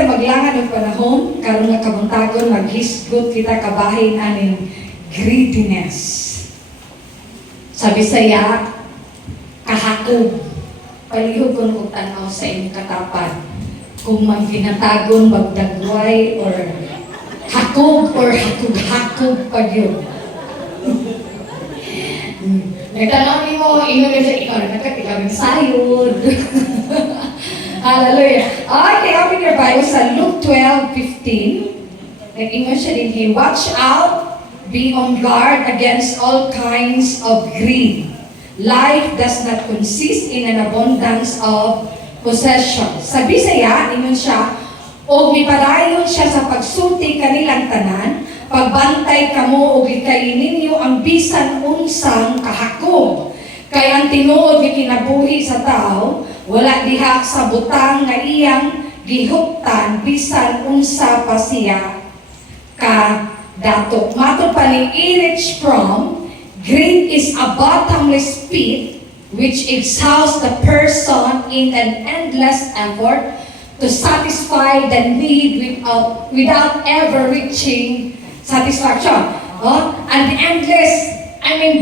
kita maglangan ng panahon, karon nga kabuntagon, maghisgot kita kabahin aning greediness. Sa Bisaya, kahakog. Palihog kung kung tanaw sa inyong katapat. Kung magginatagon, magdagway, or hakog, or hakog-hakog pa yun. Nagtanong ni mo, inom yun sa ikaw, ikaw sayod. Hallelujah. Okay, open your Bible sa Luke 12:15. Nag-ingon siya din here, watch out, be on guard against all kinds of greed. Life does not consist in an abundance of possession. Sa Bisaya, ingon siya, o mipadayon siya sa pagsulti kanilang tanan, pagbantay kamo o gikayin ninyo ang bisan unsang kahakog. Kay ang tinuod ni kinabuhi sa tao, wala diha sa butang nga iyang gihuptan bisan unsa pa siya ka dato. Matod pa ni Erich Fromm, greed is a bottomless pit which exhausts the person in an endless effort to satisfy the need without ever reaching satisfaction. And endless,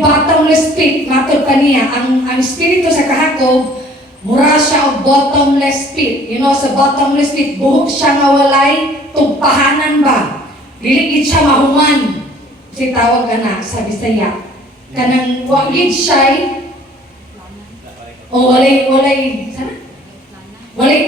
bottomless pit, matod pa niya, ang espiritu sa kahakog, mura siya o bottomless pit. You know, sa bottomless pit, buhok siya nga walay tugpahanan ba? Diligid siya mahuman. Si tawag ka na sa Bisaya. Kanang wagid siya o walay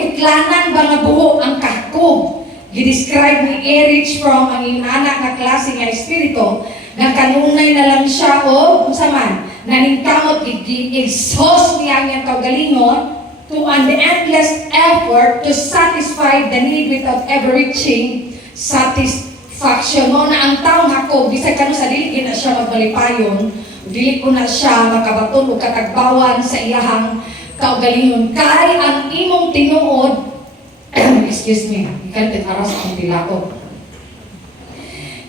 utlanan ba nga buhok ang kahakog. Gidescribe ni Erich Fromm ang inanak na klase nga espiritu na kanunay na lang siya o unsa man naningkamot i-exhaust niya ang kaugalingon to an endless effort to satisfy the need without ever reaching satisfaction. Mo na ang taong hakog, bisag kanu sa dili na siya magbalipayon, dili ko na siya makabaton o katagbawan sa iyahang kaugalingon. Kay ang imong tinuod, excuse me, ikan aras ang tilako.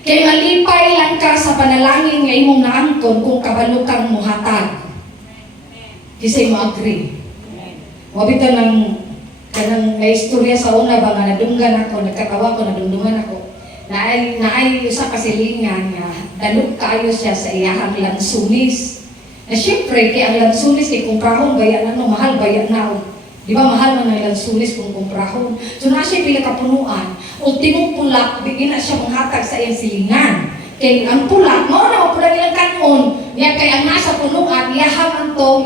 Kay malipay lang ka sa panalangin nga imong naangkon kung kabalo kang muhatag. Kisay mo agree. Wabito ng kanang may istorya sa una ba nga nadunggan ako, nagkatawa ko, nadungdungan ako. Naay sa kasilingan nga dalog kaayo siya sa iyahang lansunis. Na syempre, kay ang lansunis kay kumprahon bayan mahal bayan na. Di ba mahal na ng lansunis kung kumprahon. So na siya pila kapunuan. Ultimong pulak, bigyan na siya manghatag sa iyang silingan. Kay ang pulak, mo na pula nilang kanon. Niya kay ang nasa punuan, iyahaman to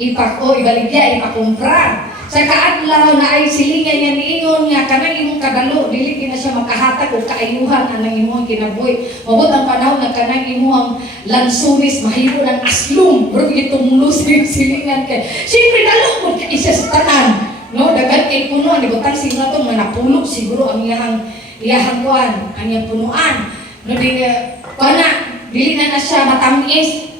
ibaligya, ipakumpra. Sa kaadlaw na ay silingan niya niingon nga kanang imong kadalo, dili na siya makahatag o kaayuhan anang imong kinabuhi. Mabot ang panahon na kanang imong lansunis mahimo ng aslum, bro gitumulos yung silingan kay. Siyempre dalo mo ka isa sa tanan. No, dagat kay puno ni butang siguro to manapulog siguro ang iyahang kuan, ang iyang punuan. No dili na siya matamis.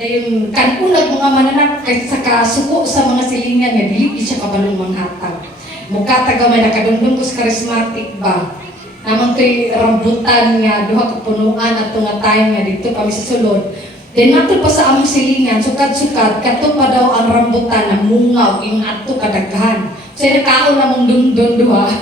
Yung kanunag mga mananap kahit sa kasuko sa mga silingan nga dili siya kabalong manghatag. Mukha tagamay nakadungdung ko sa charismatic ba. Naman to'y rambutan nga duha ka punuan at nga time nga dito kami sa sulod. Then nato pa sa among silingan, sukad-sukad, kato pa daw ang rambutan na mungaw, yung ato kadaghan. So nakaon na mong dundun duha.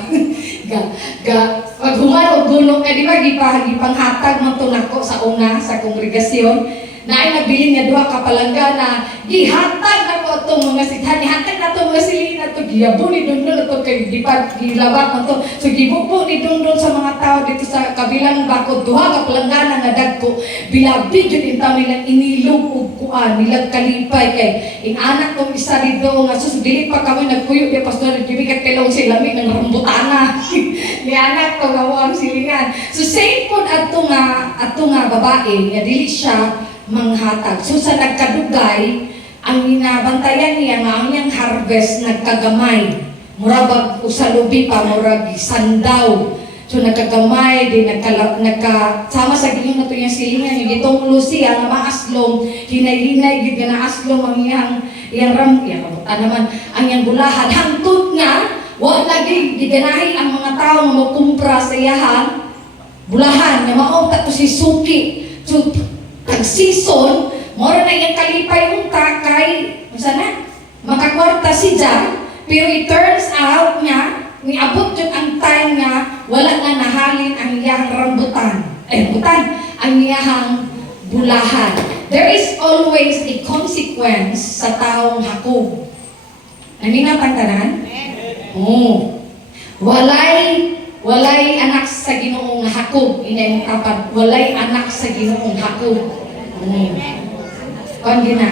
Pag human o gulong, di ba gipanghatag mo to nako sa una, sa kongregasyon, na ay nabilin nga duha ka palangga na gihatag na ko itong mga sidhan, gihatag na itong mga silingin na ito, giyabo ni Dundon ito, gilabak na ito. So gibupo ni Dundon sa mga tao dito sa kabilang bako, duha ka palangga na dagko, bilabid yun yung tao nilang inilog o kuan, nilang kalipay kay inanak kong isa dito, nga susudili pa kami nagpuyo, di pastor, gibigat kailong silami ng rambutana. Ni anak ko gawa ang silingan. So same po ato nga babae, nga dili siya manghatag. So sa nagkadugay, ang inabantayan niya nga ang niyang harvest nagkagamay. Murabag usalubi pa, murag sandaw. So nagkagamay, di sama sa gilong na ito yung silingan, yung itong Lucia na maaslong, hinay-hinay, gid na aslong ang iyang naman, ang iyang bulahan. Hangtod nga, wala lagi, giganahi ang mga tao nga magkumpra sa iyahan, bulahan, nga maunta to si Suki. So, tag-season, mora na yung kalipay yung takay, makakwarta si Jan, pero it turns out niya, niabot yun ang time time nga wala na nahalin ang iyang rambutan, ang iyang bulahan. There is always a consequence sa taong hakog. Namingat ang tanan? Oo. Walay anak sa Ginoong hakog. Inay mong kapad, walay anak sa Ginoong hakog. Kung gina,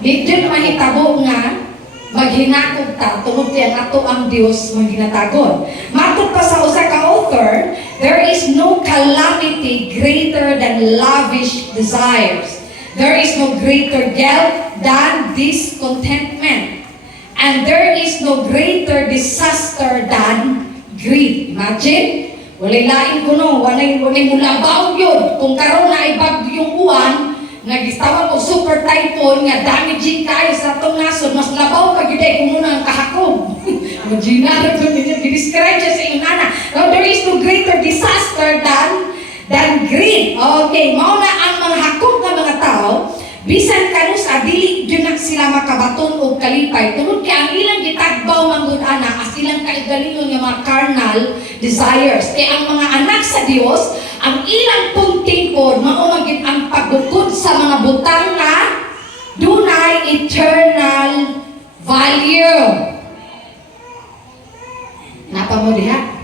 di dyan mahitabo nga, maghinakog ta, tungod kaya ato ang Diyos maghinatagon. Matod pa sa usa ka author, there is no calamity greater than lavish desires. There is no greater guilt than discontentment. And there is no greater disaster than greed. Imagine, walay laing kuno, walay mulabaw yun. Kung karon na ay bagyong uwan, nagistawag o super typhoon nga damaging kayo sa atong nasod, mas labaw pag yun ay kumuna ang kahakog. Imagine na ito ninyo, i-describe siya sa inyo nana. Now, there is no greater disaster than greed. Okay, mauna ang mga hakog ng mga tao, bisan kanus adili dyan na sila makabaton o kalipay. Tungod kaya ang ilang gitagbaw manggod ana, as ilang kaigalingon ng mga carnal desires. Kaya ang mga anak sa Dios, ang ilang punting po, maumagin ang pagbukod sa mga butang na dunay eternal value. Napa mo diha?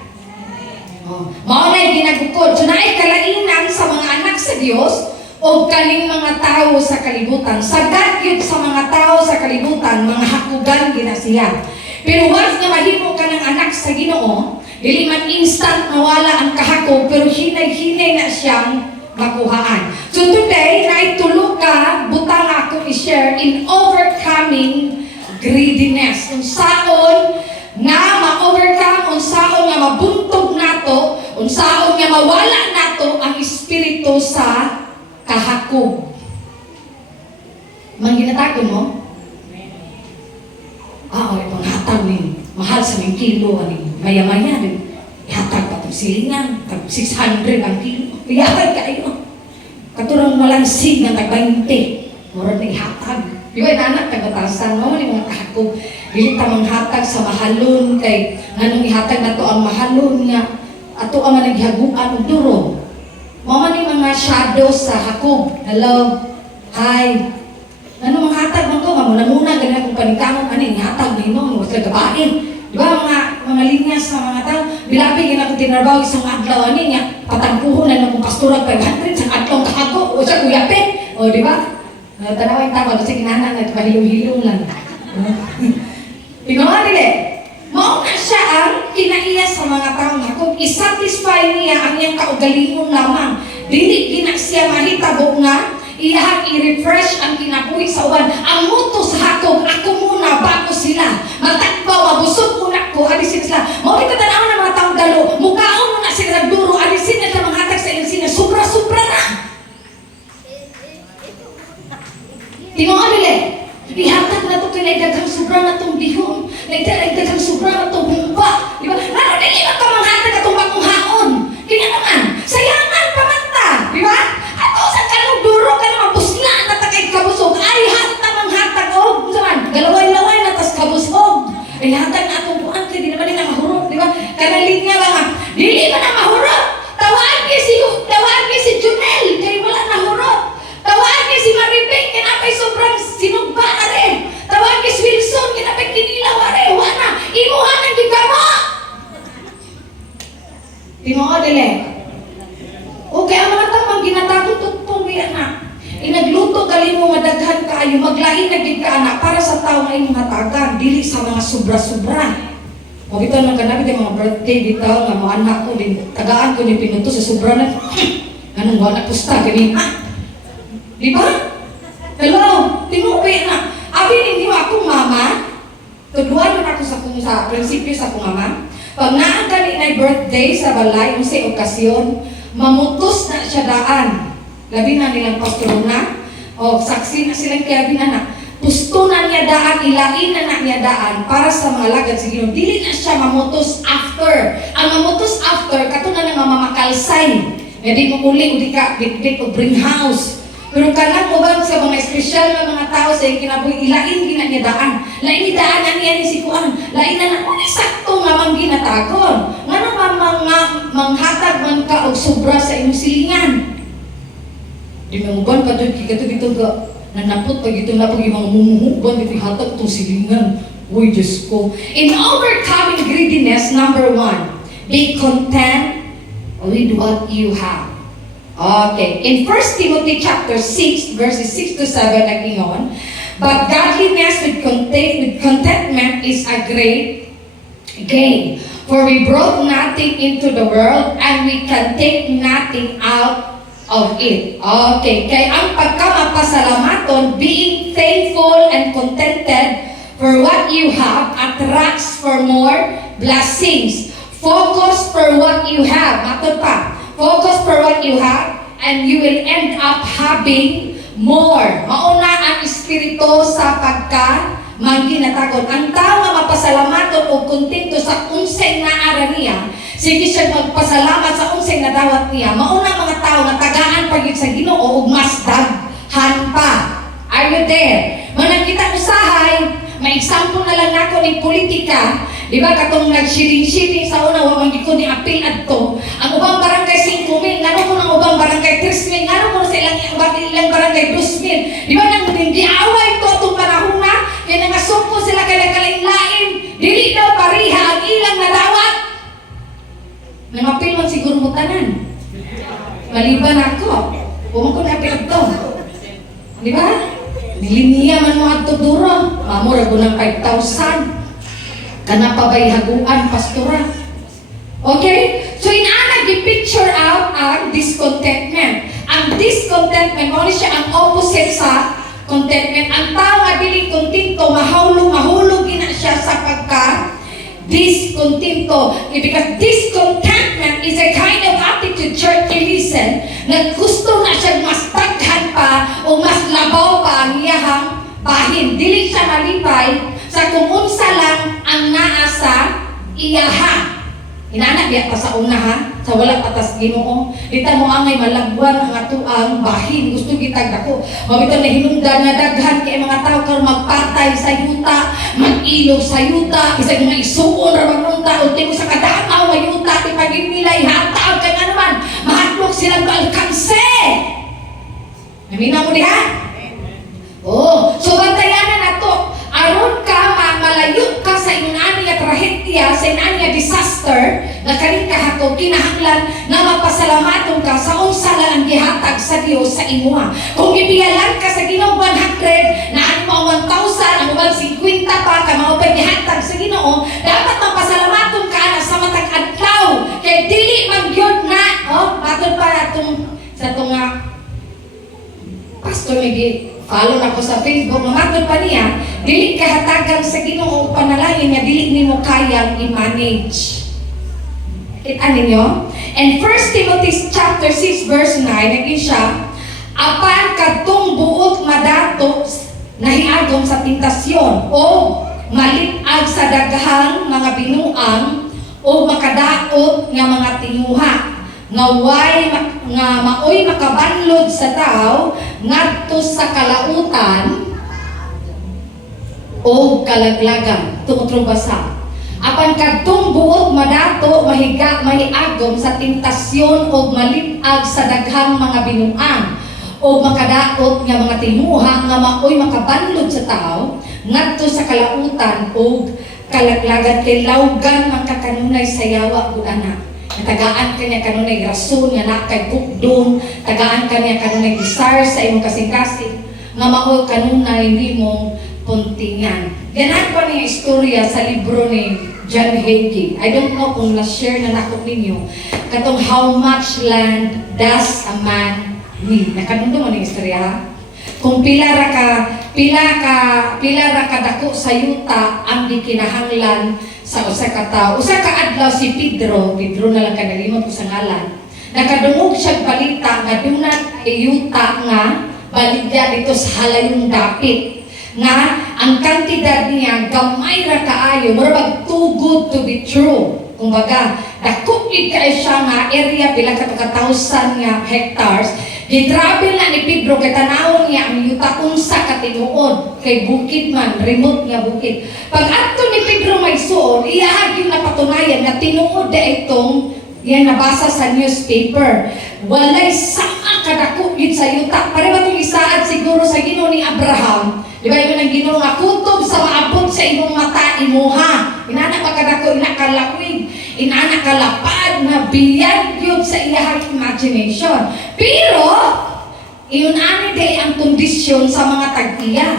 Maunay ginagukod. So naay kalainan sa mga anak sa Dios o kaning mga tao sa kalibutan. Sagad yun sa mga tao sa kalibutan, mga hakugan gina siya. Pero once nga mahimo ka ng anak sa Ginoo, dili man instant mawala ang kahakog, pero hinay-hinay na siyang makuhaan. So today, naitulo ka, butang ako i-share in overcoming greediness. Unsaon nga ma-overcome, unsaon nga mabuntog nato, unsaon nga mawala nato ang espiritu sa kahakog. Mangginatagon mo? Okay, panghatag ni mahal sa mga kilo, maya-maya din. Ihatag pa itong silingan, 600 ang kilo. Ihatag kayo. Katurang malansig ng tag-20. Mura na ihatag. Di ba, inanak, tagbatasan mo, ni mga kahakog. Dili ta manghatag sa mahalon, kay nganong ihatag na to ang mahalon nga, ato ang managhaguan og duro. Mama ni mga shadows sa hakog. Hello? Hi? Ano mga hatag man ko? Muna ganyan kung paningkamon, ano yung hatag na ino, huwag ka gabain. Di ba mga linyas na mga tao, bilapig yun ako tinarbaw isang adlaw, ano niya, patangpuho na ng pastura 500, isang adlaw kahako, o siya kuyapit. O di ba? Tanawa yung tawag, kasi kinahanan na pahilong-hilong lang. Tingnan nila, mauna siya ang kinaiya sa mga taong hakog, isatisfy niya ang iyang kaugalingon lamang. Dili gina siya mahitabo nga, iyahang i-refresh ang kinabuhi sa uban. Ang muto sa hakog, ako muna bago sila. Magtakbaw, mabusog muna ko, alisin sila. Mawag ka tanaw ng mga taong dalo, mukaon muna sila nagduro, alisin na mga hatag sa ilsina, sobra-sobra na. Tingnan nila, ihatag na ito kinaidaghang sobra na itong bihon, naidaghang sobra na itong humpa. Di ba? Ano din iba ka mga hatag itong bagong haon? Kaya naman, sayangan pamanta. Di ba? Ato sa kanong duro ka naman, busla na takay kabusog. Ay, hatag ang hatag o. Saman, galaway-laway na tas kabusog. Ay, hatag na itong buwan, kaya di naman din na mahurot. Di ba? Kanaling nga lang, dili ba na mahurot? Tawagin si Junel, kaya wala nahurot. Tawagin si Maribek, kinapay sobrang sinugba na rin. Tawagin si Wilson, kinapay kinilaw na rin. Wala, imuha ng gigamo. Tinoa dili. Okay, ang mga tamang ginatagong tutong yan na. Inagluto gali mo madaghan kayo, maglain na gid ka anak para sa tao nga imong hatagan, dili sa mga sobra-sobra. O bitaw nang kanabi di mga birthday bitaw nga mga anak ko din tagaan ko ni pinuto sa sobra na. Anong wala pusta gani ha? Di ba? Hello, tinuwi na. Abi ninyo akong mama, tudluan na ako sa prinsipyo sa akong mama. Pag naagani na birthday sa balay, kung sa okasyon, mamutos na siya daan. Labi na nilang pastor na, o saksi na silang kaya binana. Pusto na niya daan, ilain na niya daan para sa mga lagad sa Ginoo. Dili na siya mamutos after. Ang mamutos after, katulad ng mamakalsay. Hindi mo uli, hindi ka, big o bring house. Pero kanang mo ba sa mga espesyal na mga tao sa kinabuhi, ilain gina niya daan. Lain ni daan na niya ni si Kuan. Lain na sakto nga mang ginatagon. Nga nang manghatag man ka og sobra sa imong silingan. Di manguban ka dyan, kaya ito ga, nanapot pag ito na pag yung mga mumuhuban, ito hatag itong silingan. Uy, Diyos ko. In overcoming greediness, number 1, be content with what you have. Okay. In 1 Timothy chapter 6, verses 6 to 7, nag-ingon, but godliness with contentment is a great gain. For we brought nothing into the world, and we can take nothing out of it. Okay. Kaya ang pagkamapasalamaton, being thankful and contented for what you have, attracts for more blessings. Focus for what you have. Matod pa. Focus for what you have, and you will end up having more. Mauna ang espiritu sa pagka-mangginatagon. Ang tao nga mapasalamaton o kontento sa unsay naara niya, sige siya magpasalamat sa unsay nadawat niya. Mauna mga tao nga tagaan pagit sa Ginoo ug mas daghan pa. Are you there? Manang kita usahay, may example na lang nako ni politika. Di ba katong nag-sharing sa una, wamang di ko ni apil adto. Ang ubang barangay 5,000, ngano mo ng ubang barangay 3,000, ngano mo sa ilang barangay 2,000. Di ba nang giaway to itong panahuna, kaya nangasumpo sila kaya kalain-lain. Dili daw pariha ang ilang nadawat. Nangapil man siguro mo tanan. Maliban ako. Huwag ko na apil adto. Di ba? Niliniya man mo adto duro. Mamura ko ng 5,000. Kana pa ba'y haguan, pastora? Okay? So, inaana, gi-picture out ang discontentment. Ang discontentment, mo siya ang opposite sa contentment. Ang tao nga dili kontento, mahulog ina siya sa pagka-discontento. Because discontentment is a kind of attitude, church, listen, na gusto na siya mas daghan pa o mas labaw pa ang iyahang bahin. Dili siya malipay sa kung unsa lang ang naa sa iyaha. Inana biya pa sa una ha, sa wala patas Ginoo. Dita mo angay malagwan ang atuang bahin, gusto gitag dako. Mabito na hinungdan nga daghan kay mga tao karon magpatay sa yuta, mag-ilog sa yuta, bisag mga isuon ra magnunta ultimo sa kadanaw nga yuta ti pagimilay hataw kay nga naman mahadlok silang alkanse. Namina mo diha? Oh, so bantayanan nato. Aron ka malayo ka sa inani nga trahedya, sa inani nga disaster, na kaning kahakog kinahanglan na mapasalamaton ka sa unsa lang ang gihatag sa Dios sa imuha. Kung gipiyalan ka sa Ginoo 100, na mo 1,000, ang ubang 50 pa ka mao pa gihatag sa Ginoo, dapat mapasalamaton ka na sa matag adlaw. Kay dili man gyud na, matod pa atong sa tunga pastor Miguel. Follow na ko sa Facebook, mamatod pa niya, dili kahatagan sa Ginoo panalangin nga dili nimo kayang i-manage. Kita ninyo? And 1 Timothy chapter 6 verse 9, naging siya, apan kadtong buot madato nahiagom sa tentasyon o malitag sa daghang mga binuang o makadaot nga mga tinguha nga maoy makabanlod sa tao ngadto sa kalautan o kalaglagan. Tungtong basa. Apan kadtong buot madato mahiagom sa tentasyon o malitag sa daghang mga binuang o makadaot nga mga tinuha nga maoy makabanlod sa tao ngadto sa kalautan o kalaglagan. Kay lawgan ang kakanunay sa yawa gud anak. Tagaan kanya kanunay rason nga nakay bukdong, tagaan kanya kanunay desire sa imong kasing-kasing nga mao kanunay nimo puntingan. Ganan pa niya istorya sa libro ni John Hagee. I don't know kung na-share na nako ninyo katong How Much Land Does a Man Need. Nakanundo mo ni istorya ha? Kung pila ra ka dako sa yuta ang gikinahanglan sa usa ka tawo. Usa ka adlaw si Pedro na lang kanalimot ko sa ngalan. Nakadungog siya balita nga dunat yuta nga baligya dito sa halayong dapit. Nga ang kantidad niya gamay ra kaayo, murag too good to be true. Kumbaga, dako kay siya nga area pila ka 1,000 nga hectares. Gitravel na ni Pedro kay tanawon niya ang yuta unsa ka tinuod kay bukid man, remote nga bukid. Pag adto ni Pedro may suon, iya gyud napatunayan nga tinuod da itong Yan nabasa sa newspaper. Walay sama kadako yun sa yuta. Para ba itong isaad siguro sa Ginoo ni Abraham? Di ba yun ang Ginoo nga kutob sa maabot sa imong mata imuha. Inana pa kadako, inakalakwig, inana kalapad na biyag yun sa iyahang imagination. Pero, iyon ani day ang kondisyon sa mga tag-iya.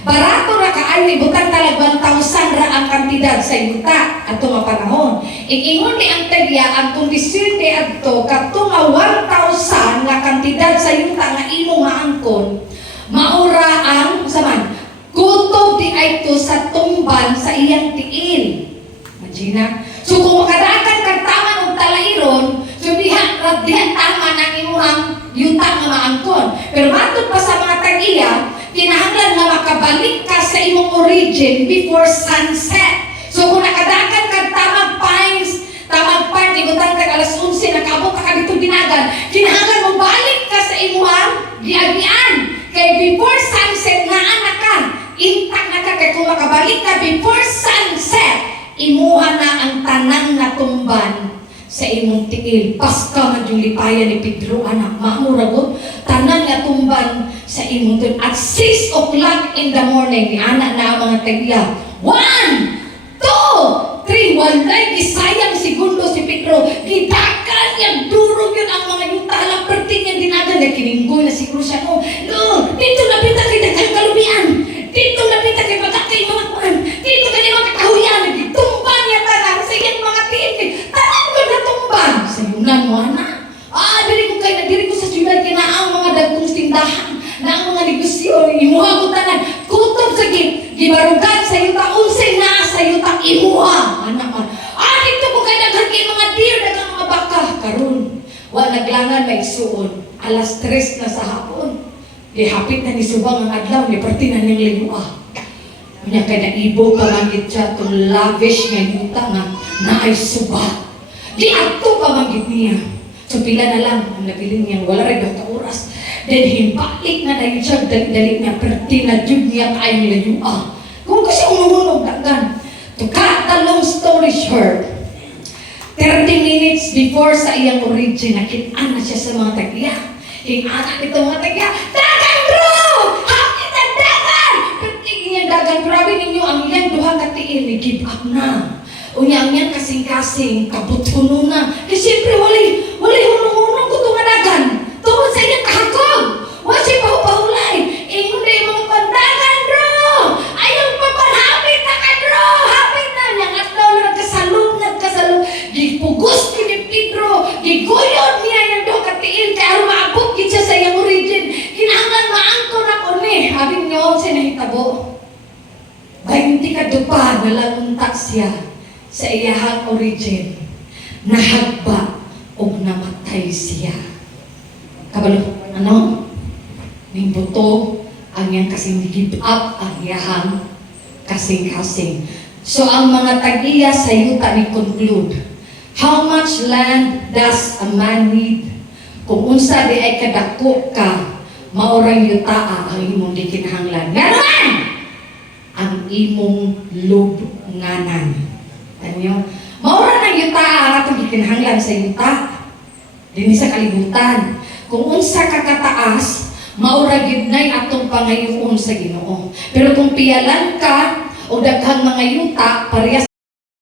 Barato ra kaayo ibutang talag 1,000 ra ang kantidad sa yuta ato nga panahon. Ingon ni ang tagya ang kondisyon ni adto kadto nga 1,000 nga kantidad sa yuta nga imo maangkon. Maura ang saman kutob di ay to sa tumban sa iyang tiil. Imagine. So kung makadakan kag tama og talairon, so diha tama nang imuhang yuta nga maangkon. Pero matod pa sa mga tag-iya, kinahanglan nga makabalik ka sa imong origin before sunset. So kung nakadakan kag tamag pines, tamag pine, ibutang kag alas 11, nakaabot ka dito dinagan, kinahanglan mo balik ka sa imong giagian. Kay before sunset na anak ka, intak na ka, kay kung makabalik ka before sunset, imuha na ang tanang na tumban sa imong tiil. Paska man yung lipayan ni Pedro, anak, maamuragot, tanan nga tumban sa imong tiil. At 6 o'clock in the morning, ni anak na ang mga tagya. 1, 2, 3, walay, gisayang segundo si Pedro. Gidakan niya, durog yun ang mga yuta. Alam, perti niya dinagan, na kininggoy na siguro siya. No, dito napita kay dagang kalubian. Dito napita kay pagkakay mga kuhan. Dito kanya mga kahuyan. Nagtumban niya tanan sa iyang mga tiil. Tanan ko na tumban. Sa yunan mo, anak. Diri ko sa siyudad kinaang mga dagkong tindahan na ang mga negosyo, imuha ko tanan. Kutob sa gibarugan sa yuta, unsay na sa yuta, imuha. Anak man. Dito ko kayo naghagin mga deer, dagang mga baka. Karun, naglangan may suon. Alas 3 na sa hapon. Hapit na ni Subang ang adlaw, ni parti na niyang lingua. Kanya kaya naibo ka langit siya itong lavish nga yuta nga naay suba. Di ato ka magit niya. So pila na lang ang nabiling niya, wala rin ka oras. Then himbalik na yun siya, dali niya, perti na jud niya kayo lingua. Kung kasi umuhunog dagan. To cut the long story short, 30 minutes before sa iyang origin, nakitaan na siya sa mga tagya. Anak nito mga tagya, dagan bro! Happy na dagan! Perti niya dagan, grabe ninyo, ang iyang duha katiil, may give up na. Unya ang iyang kasing-kasing, kabuthuno na. Kasi siyempre, wali hunong-hunong ko ito nga dagan. Tungkol sa iyang kahagog. Wala siya pahupahulay. Ingon na yung mga pandagan, bro! Ayaw pa panhapit na ka, bro! Hapit na! Niyang atlaw na nagkasalog. Gipugos ko ni Pedro. Giguyod niya yung doon katiil. Kaya maabot siya sa iyang origin. Kinahanglan maangkon ako ni. Habing niyo, sinahitabo. 20 ka dupa, nalagunta siya sa iyahang origin. Nahagba o namatay siya. Kabalo, ano? Ning buto ang iyang kasing give up ang iyahang kasing-kasing. So ang mga tag-iya sa yuta ni conclude, how much land does a man need? Kung unsa di ay kadako ka, maurang yuta ang imong di kinahanglan. Ngayon! Ang imong lubnganan. Tanyo, maura ng yuta ang atong gikinahanglan sa yuta. Dini sa kalibutan. Kung unsa ka kataas, maura gid nay atong pangayoon sa Ginoo. Pero kung piyalan ka o daghang mga yuta, parehas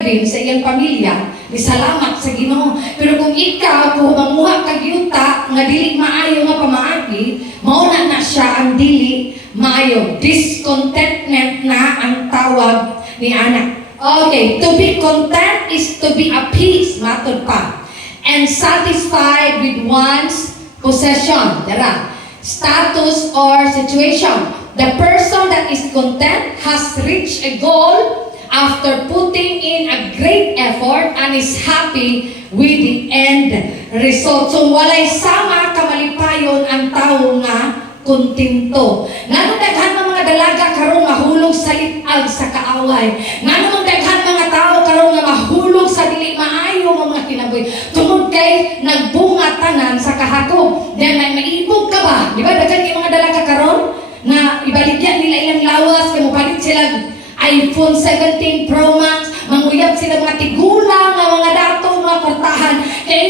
din sa iyang pamilya, misalamat sa Ginoo. Pero kung ikaw, kung mamuha kag yuta, nga dili maayo nga pamaagi, mauna na siya ang dili maayo. Discontentment na ang tawag ni anak. Okay, to be content is to be appeased, matod pa. And satisfied with one's possession, dara, status or situation. The person that is content has reached a goal after putting in a great effort and is happy with the end result. So walay sama kamalipayon ang tao nga kontento. Ngano daghan mga dalaga karon mahulog sa litag sa kaaway. Ngano daghan mga tao karon nga mahulog sa dili maayo nga mga kinabuhi. Tungod kay nagbunga tanan sa kahakog. Then maibog ka ba? Di ba daghan kay mga dalaga karon na ibaligyan nila ilang lawas kay mopalit sila iPhone 17 Pro Max, manguyab sila mga tigulang, mga dato, mga kwartahan. Kaya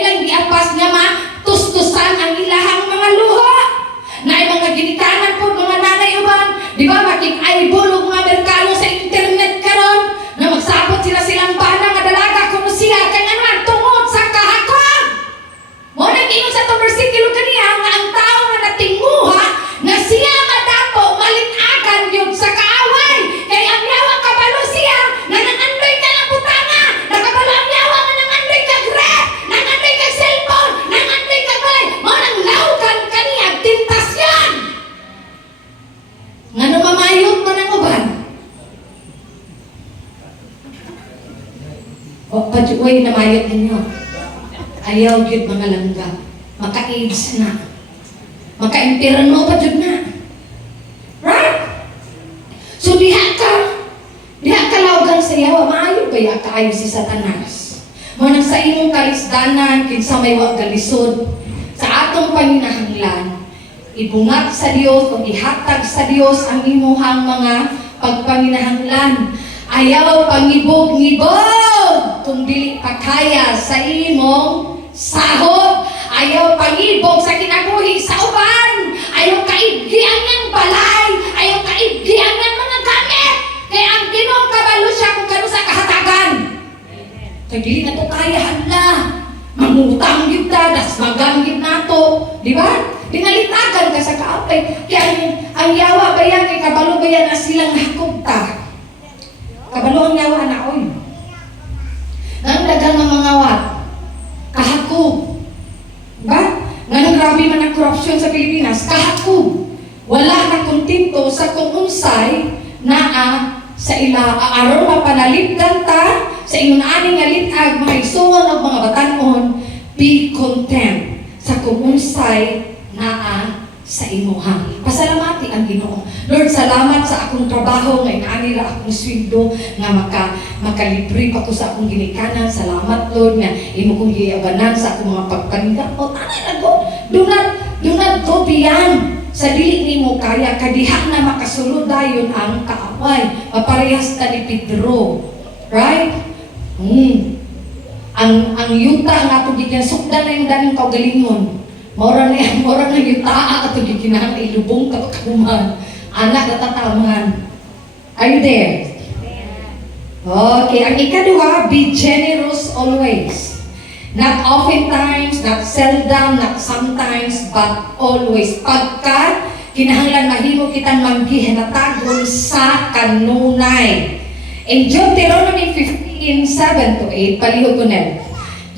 Uy, namayot ninyo. Ayaw yun mga langga. Maka-AIDS na. Maka-impirano pa yun na. Right? So diha ka lawgan sa yawa, maayo ba ya kaayo si Satanas? Manang sa imong kalisdanan, kinsa may wa galisod, sa atong paninahanglan, ibungat sa Dios o ihatag sa Dios ang imuhang mga pagpaninahanglan. Ayaw pangibog-ngibog kung dili pa kaya sa imong sahod. Ayaw pangibog sa kinabuhi sa uban. Ayaw kaibgian ng balay. Ayaw kaibgian ng mga gamit. Kaya ang Ginoo kabalo siya kung kano sa kahatagan. Kaya dili na to kaya handa. Mangutang yun ta, das maganggit na to. Di ba? Dinalitagan ka sa kaapay. Kaya ang yawa ba yan, kay kabalo ba yan na silang hakubta. Kabalo ang yawa na oy. Nang dagang mga wat, kahakub. Ba? Nga grabe man ang korupsyon sa Pilipinas, kahakub. Wala na kontento sa kung unsay naa sa ila aron mapanalipdan ta sa ingon ani nga litag mga igsuon ug mga batan-on, be content sa kung unsay naa sa imuha. Pasalamati ang Ginoo. Lord, salamat sa akong trabaho nga inaani ra akong sweldo nga makalibre pa ko sa akong ginikanan. Salamat Lord nga imo kong giabanan sa akong mga pagpaninda. O tanay na ko. Do not go beyond sa dili nimo kaya kadiha na makasulod dayon ang kaaway. Maparehas ta ni Pedro. Right? Ang yuta nga to gigyan sukdan na yung daning kaugalingon. Mora na yung taa ato gikinahang ilubong kapakaman. Anak na tataman. Are you there? Okay. Ang ikaduha, be generous always. Not oftentimes, not seldom, not sometimes, but always. Pagka kinahanglan mahimo kitang manggihinatagon sa kanunay. In Deuteronomy 15:7-8, palihog ko na.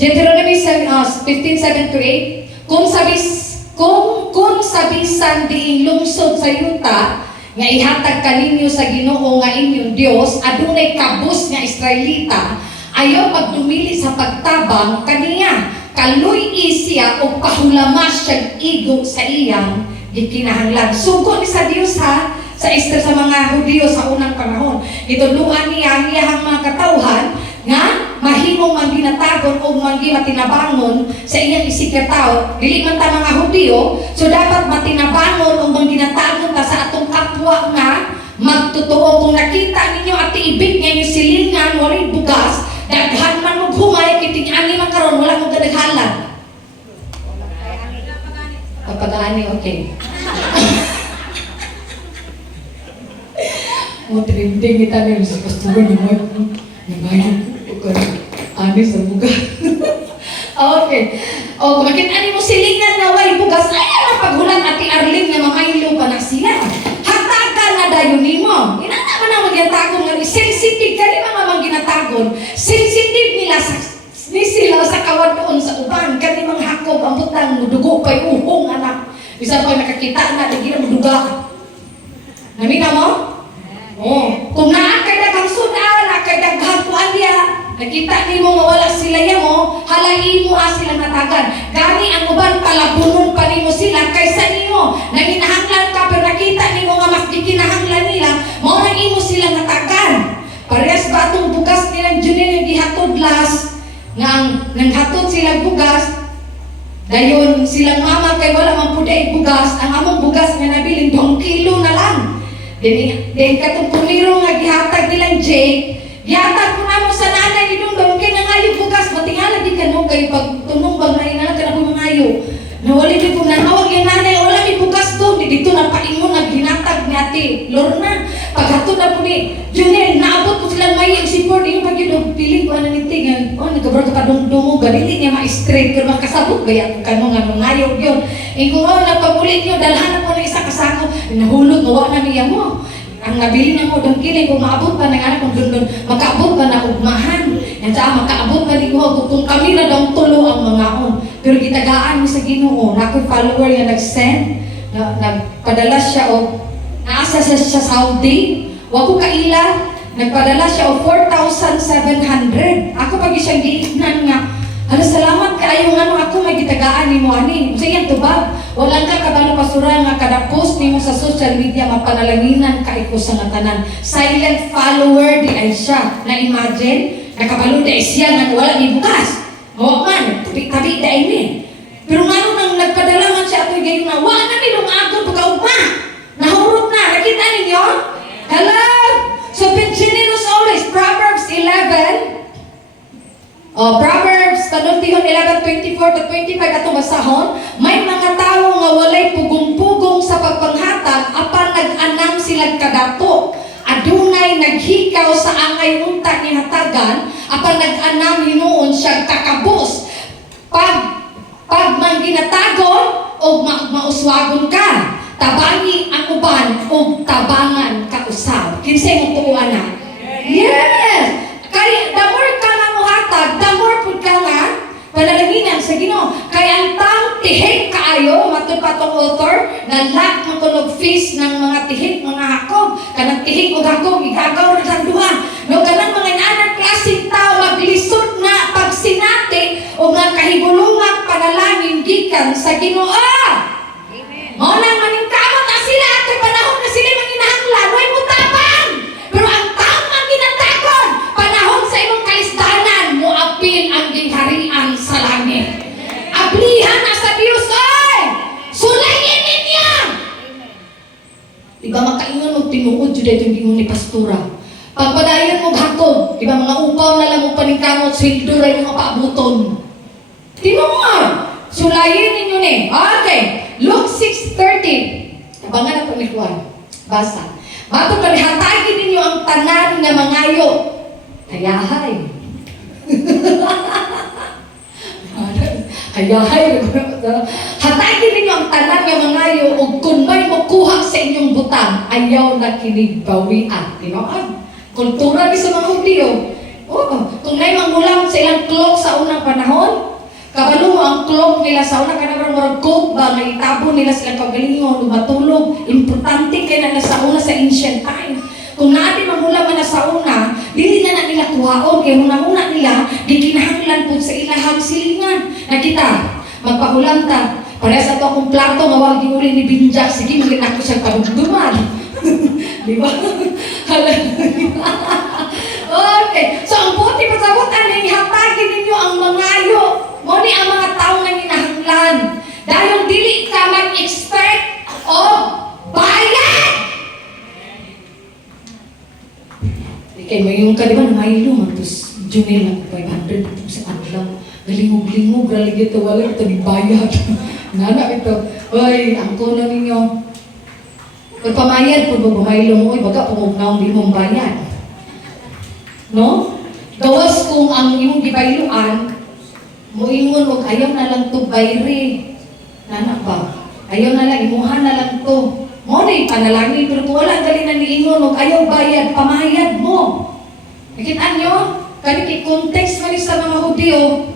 Deuteronomy 15:7-8, kung sabisan diing lungsod sa yuta nga ihatag kaninyo sa Ginoo nga inyong Dios adunay kabus nga Israelita ayaw pagdumili sa pagtabang kaniya kaluy siya o kahulamas siyang igo sa iyang gikinahanglan. Sugo ni sa Dios ha sa mga Hudiyo sa unang panahon. Gituluan niya ang iyang mga katawhan nga mahimong mangginatagon o matinabangon sa iyang isikataw. Dili man ta mga Hudiyo, so dapat matinabangon o mangginatagon ta sa atong kapwa nga magtotoo. Kung nakita ninyo at iibig nga yung silingan, walay bugas, daghan man mo humay, kiting ani man karon wala mo kadaghalan. Kapag-ani, okay. Mo trending kita ni sa customer ni mo. Ni bayan ko ani sa bugas. Okay. O makita ni mo silingan na way bugas ay ang paghulan ati Arlene nga mamaylo pa na sila. Hatagan na dayon nimo. Ina naman ang magyatagon nga sensitive kani mga magginatagon. Sensitive nila ni sila sa kawad doon sa uban kani mga hakob ang butang mudugo pay uhong anak. Bisa pa nakakita na di gina muduga. Namina mo? Kung naakay daghang sudan, naakay daghang kuan diya, nakita nimo mawala sila mo, halayin mo sila natagan. Gani ang uban palabunon pa nimo sila kaysa nimo. Nanginahanglan ka pero nakita nimo nga mas gikinahanglan nila, mao nang imo sila natagan. Parehas ba atong bugas nilang Junel gihatod las nang hatod sila bugas. Dayon silang mama kay wala man pud ay bugas, ang among bugas nga nabilin 2 kilo na lang. Then katong puliro nga gihatag nilang Jay, gihatag ko na mo sa nanay ni Dungdong kay nangayo bugas, matingala di ka mo kay pag tumumbang na inala ka na po mangayo. Nawali di po nanawag yung nanay, wala may bugas doon, dito na paingon na ginatag ni ate Lorna. Paghatod na po ni Junel, naabot po silang may support yung pag-yun, piling ko na nitingan, nagkabar ka pa Dungdong mo, ganili niya ma-straight, pero makasabot ba yan kung nga mangayo yun. Kung nagpagulit nyo, dalhan na po na isa kasako, nahulog, nawa na niya mo. Ang nabili na mo, doon kiling, kung maabot pa ng anak, kung doon, makaabot pa na ugmahan. Yan sa makaabot pa ni ko, kung kami na daw tulo ang mga on. Pero gitagaan mo sa Ginoo, na ako'y follower yung nag-send, nagpadala siya o naasa sa Saudi, wag ko kaila, nagpadala siya og 4,700. Ako pag siyang giignan nga, hala, salamat kaayo nga ako may gitagaan nimo ani. Sa iyang tubag, walang ka kabalo pasura nga kada post nimo sa social media mapanalanginan ka iko sa nga tanan. Silent follower di ay siya. Na imagine, nakabalo di ay siya nga wala ni bukas. O man, tabi di ay ni. Pero nga nung nagpadala man siya ato'y gayon na, wala na nilong agon pagkaugma. Nahurot na, nakita ninyo? Hello? So, generous always. Proverbs 11. Proverbs, tanong-tihon 11:24 to 25 atong basahon. May mga tao nga walay pugong-pugong sa pagpanghatag, apan nag-anam silang kadato. Adunay naghikaw sa angay unta ni hatagan, apan nag-anam hinuon siya kakabos. Pag man ginatagon, o mauswagon ka. Tabangi ang uban o tabangan ka usab. Kinsay mo tuwa na? Yes! Kaya, the more ka nga muhatag, the more pud ka nga panalanginan sa Ginoo. Kaya ang tang tihik kaayo, matud pa tong author, na lack mo tunog feast ng mga tihik, mga hakog. Kanang tihik o hakog, igagaw rin sa duha. No, kanang mga inanang klaseng tao, maglisod na pagsinati o nga kahibulungang panalangin gikan sa Ginoo. Mo nang maningkamot na sila at panahon na sila manginahanglan, way mo tapang. Pero ang taong ang ginatagon, panahon sa imong kalisdanan, mo apil ang gingharian sa langit. Ablihan na sa Diyos, oy! Sulayin ninyo! Diba makaingon mo tinuod yun dito yung gingon ni Pastora. Pagpadayon mo hakog, diba mga upaw na lang mo paningkamot, sweldo rin yung paabuton. Tinuod! Sulayin ninyo ni. Okay. Luke 6:30. Abangan ako ni Juan. Basa. Bato panihatagin ninyo ang tanan nga mangayo. Hayahay. Hayahay. Hatagin ninyo ang tanan nga mangayo ug kung may makuha sa inyong butang, ayaw na kinigbawian. Tinood. Kultura ni sa mga Hudyo. Kung may mangulang sa ilang clock sa unang panahon, kabalo mo ang clock nila sa una kanang murag coke ba nga itabo nila sila pagalingon o matulog. Importante kay na sa una sa ancient time. Kung natin mangulang man na sa una, dili na nila kuhaon kay una nila di kinahanglan pud sa ilahang silingan. Nakita, magpahulam ta. Parehas ato akong plato nga wag giuli ni Binjak, sige magin ako siyang kadugduman. Di ba? Okay. So ang buti pasabutan ni hatagin ninyo ang mangayo. Moni ang mga tao nga ginahanglan. Dahil dili ka mag-expect o bayad. Kaya mo yung kaliman, maylo man. Tapos, junil lang 500 sa adlaw. Galingog-lingog, ralig ito, wala ito, di bayad. Nana ito, oy, ang kuno ninyo. Kung pamayad, kung bumaylo mo, baga pumugnaw, di mong bayad. No? Gawas kung ang imong gibayluan, moingon og ayaw na lang to bayri. Nana ba? Ayaw na lang, imuhan na lang to. Mo na panalangin, pero kung wala gali na niingon og ayaw bayad, pamayad mo. Nakita nyo? Kani context man sa mga Hudyo,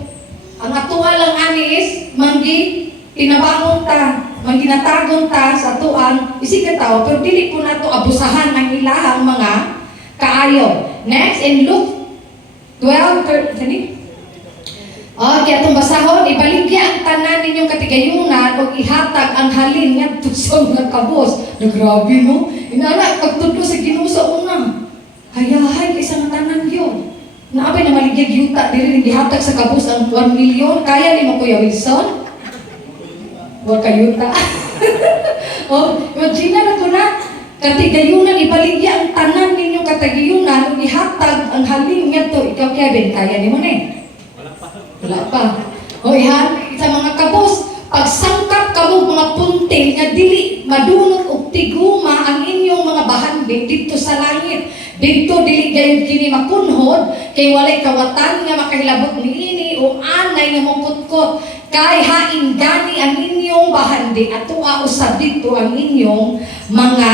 ang atuwa lang ani is manggi tinabangon ta, mangginatagon ta sa atuan, isig ka tao, pero dili po nato abusahan ang ilahang mga kaayo. Next, in Luke 12:30. Okay, atong basahon, ibaligya ang tanan ninyong katigayunan o ihatag ang halin nga sa mga kabos. Grabe no? Inala, pagtudlo sa Ginoo sa una. Hayahay, isang tanan yun. Naabay na maligyag yuta, dili rin ihatag sa kabos ang 1 million. Kaya ni mo Kuya Wilson? Huwag ka yuta. Imagine na ko na. Katigayunan, ibaligya ang tanan ninyong katigayunan o ihatag ang halin nga to. Ikaw, Kevin, kaya ni mo na wala pa. O ihan, sa mga kabos, pagsangkap kamo mga puntil nga dili madunot og tiguma ang inyong mga bahanbit dito sa langit. Dito dili gayud kini makunhod kay walay kawatan nga makahilabot niini o anay nga mokutkot kay hain gani ang inyong bahandi at tuwa usab dito ang inyong mga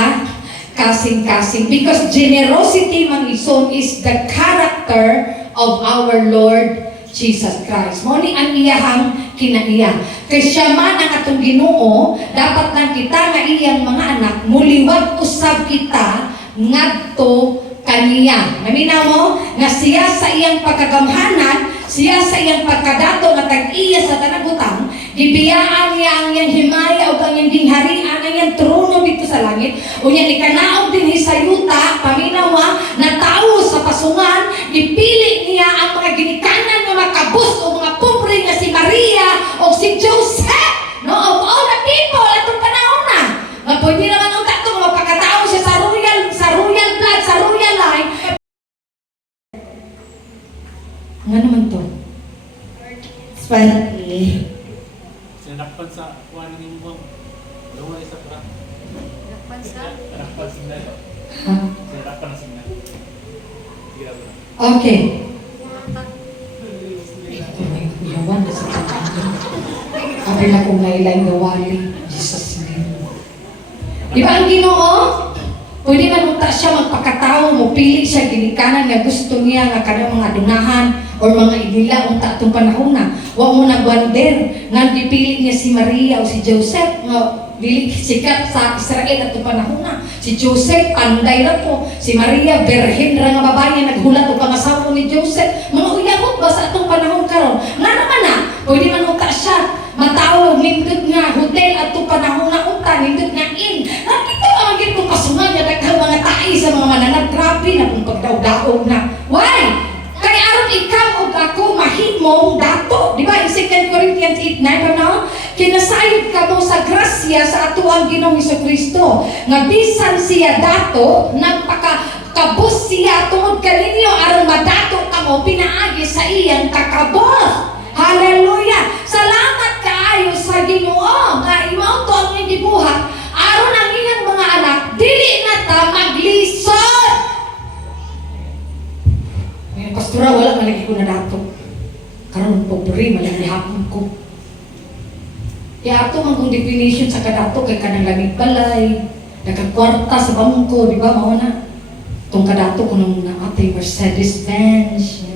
kasing-kasing, because generosity man ison is the character of our Lord Jesus Christ. Mo ni ang iyahang kinaiya. Kay siya man ang atong Ginoo, dapat lang kita nga iyang mga anak muliwat usab kita ngadto kaniya. Naminaw mo nga siya sa iyang pagkagamhanan, siya sa iyang pagkadato nga tag-iya sa tanagutang, gibiyaan niya ang iyang himaya o ang iyang gingharian, ang iyang trono dito sa langit, o yan ikanaog din sa yuta, paminaw na tao sa pasungan, gipili niya ang mga ginikanan nga makabus o mga pobre nga si Maria o si Joseph, no, of all the people atong panahon na. Nga pwede naman ang tato nga mapagkatao siya sa royal blood, sa royal line. Nga naman to? Finally, Sinakpan sa kuwan ng mo. Luwa isa pa. Sinakpan sa signal. Ha? Sinakpan na signal. Sige na. Okay. Yawan na sa kakakit. Sabi na kung nailang gawali, Jesus name. Di ba ang Ginoo? Pwede man unta siya magpakatao, mupili siya ginikanan nga gusto niya nga kanang mga dunahan or mga idila unta atong panahon na. Wa mo nagwander nga gipili niya si Maria o si Joseph nga dili sikat sa Israel atong panahon na. Si Joseph panday ra po, si Maria berhen ra nga babae naghulat og pangasawa ni Joseph. Mga uyabot ba sa atong panahon karon? Nga naman na, pwede man unta siya matawag nindot nga hotel atong panahon na unta nindot nga in. Nakita ang gitong kasungan nga daghang mga tae sa mga mananap, grabe na kung pagdaw-daog na. Why? Kay aron ikaw o ako mahimong dato. Di ba? In 2 Corinthians 8:9 pa na? Kinasayod ka mo sa grasya sa ato ang Ginoong Hesukristo. Nga bisan siya dato, nagpakakabos siya tungod kaninyo aron madato ka mo pinaagi sa iyang kakabos. Hallelujah! Salamat kaayo sa Ginoo nga imaw to ang iyang gibuhat aron ang iyang mga anak dili na ta maglisod. Ngayon, pastora, wala malagi ko na dato. Karon pobre, malagi hapon ko. Kaya ato man kung definition sa kadato kay kanang lamig balay, nagkakwarta sa bangko, di ba? Mao na. Itong kadato ko nung naatay Mercedes-Benz,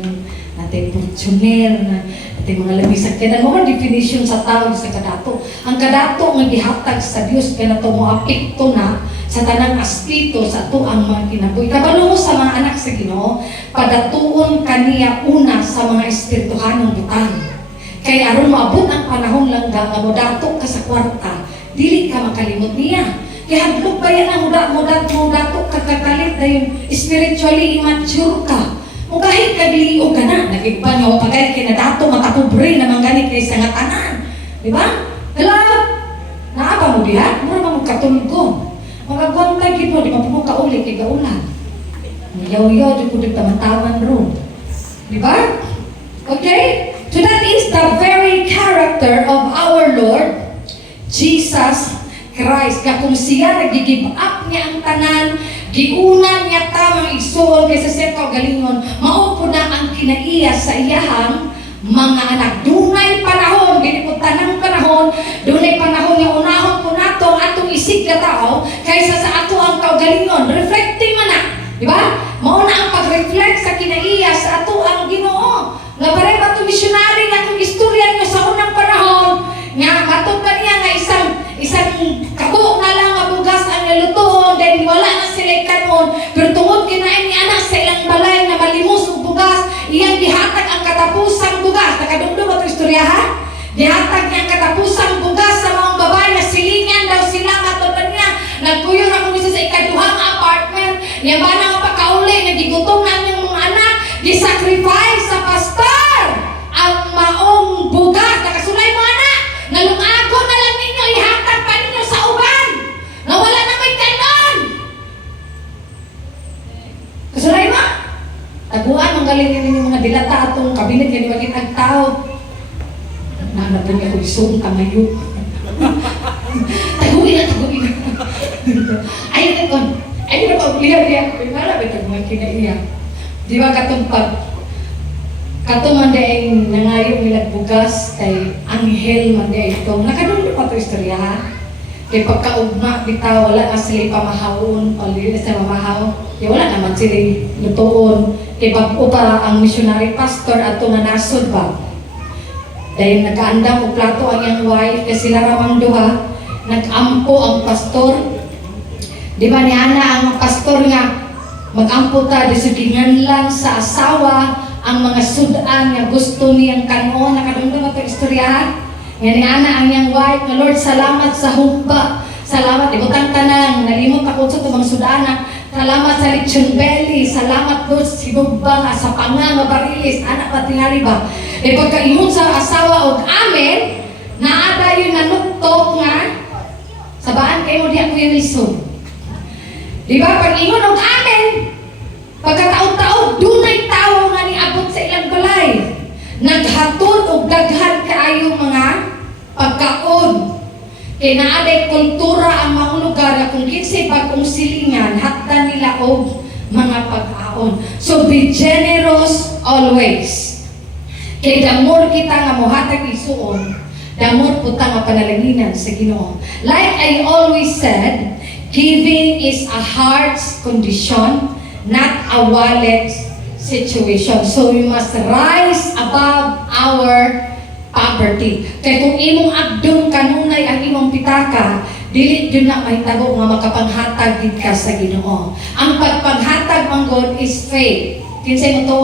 natin Fortuner, natin mga lamig sakyanan. Mo man definition sa tawag sa kadato. Ang kadato nga gihatag sa Dios kay nato mo apekto na sa tanang aspito sa ato ang mga kinabuhi. Kabalo mo sa mga anak sa Ginoo, padatuon kaniya una sa mga espirituhanong butang. Kay aron maabot ang panahon lang nga modato ka sa kwarta, dili ka makalimot niya. Kaya hadlok ba yan ang modato ka kakalit dahil spiritually immature ka. Kung kahit kagliog ka na, nag-iba niyo pagay kinadato, makapobre naman ganit kay sa ngatanan. Di ba? Hello? Naapa mo diha? Mura mo katulgo. Mga gwantay gito, di pa po kaulit kay gaulan. Yaw-yaw, di po dagtaman-taman ron. Di ba? Okay? So that is the very character of our Lord Jesus Christ. Kaya kung siya nag-give up niya ang tanan, giunan niya tamang igsuon kaysa siya kaugalingon, maupo na ang kinaiya sa iyahang mga anak. Dunay panahon, dili po tanang panahon, dunay panahon nga unahon po nato atong isig ka tao kaysa sa ato ang kaugalingon. Reflecting man na, di ba? Mao na ang pag-reflect sa kinaiya sa ato ang Ginoo. Nga pareho ba itong missionary nga itong istorya nyo sa unang panahon, nga matod pa niya nga isang kabuok na lang nga bugas ang nalutoon, dahil wala na sila kanon, pero tungod kinain ni anak sa ilang balay na malimos ng bugas, iyang gihatag ang katapusang bugas. Nakadumdum ba itong istorya ha? Gihatag niya ang katapusang bugas sa mga babae na silingan daw sila, matod pa niya, nagpuyo na kung isa sa ikaduhang apartment, yan ba na mapakauli, nagigutom na niyang mga anak, gisacrifice sa pastor ang maong bugas. Nakasulay mo anak, nalungago na lang ninyo, ihatag pa ninyo sa uban na wala na may kanon. Kasulay mo, taguan ang galing ninyo mga dilata atong kabinet nga di maging tao. Nanapon niya ko isong tamayo. Taguin na. Ayun na kon. Ayun na kon, liya. Para ba ito mga kinaiya? Di ba katong mandaing nangayo nilang bugas kay anghel mandaing ito. Nakadun pa ito istorya ha? Kay pagkaugma bitaw, wala na sila pamahawon o lili sa mamahaw. Kaya wala naman sila lutoon. Kay bago pa ang missionary pastor ato nga nasod ba? Dahil nag-aandam o plato ang iyang wife kasi sila ramang duha. Nag-ampo ang pastor. Di ba ni Ana ang pastor nga Mag-ampo ta di suginganlan sa asawa ang mga sudan nga gusto niyang kanon. Nakadungdong ito istorya. Nga ni Ana ang niyang wife na Lord, salamat sa humba. Salamat, ibutang tanang, nalimot ako sa mga sudana. Salamat sa lechon belly. Salamat Lord sa hubba nga sa panga nga barilis. Anak pa tingali ba? E pagkaingon sa asawa o amen, naada yung nanuktok nga sabaan kayo mo di ako yung lisod. Di ba? Pag ingon og amen, pagkataon-taon, dunay tao nga niabot sa ilang balay. Naghatod og daghan kaayong mga pagkaon. Kaya naaday kultura ang mga lugar na kung kinsay bagong silingan, hakdan nila og mga pag-aon. So be generous always. Kaya damor kita nga mohatag isuon, damor puta nga panalanginan sa Ginoo. Like I always said, giving is a heart's condition, not a wallet situation. So we must rise above our poverty. Kaya kung imong agdon kanunay ang imong pitaka, dili yun na mahitago nga makapanghatag gid ka sa Ginoo. Ang pagpanghatag ang God is faith. Kinsay mo to?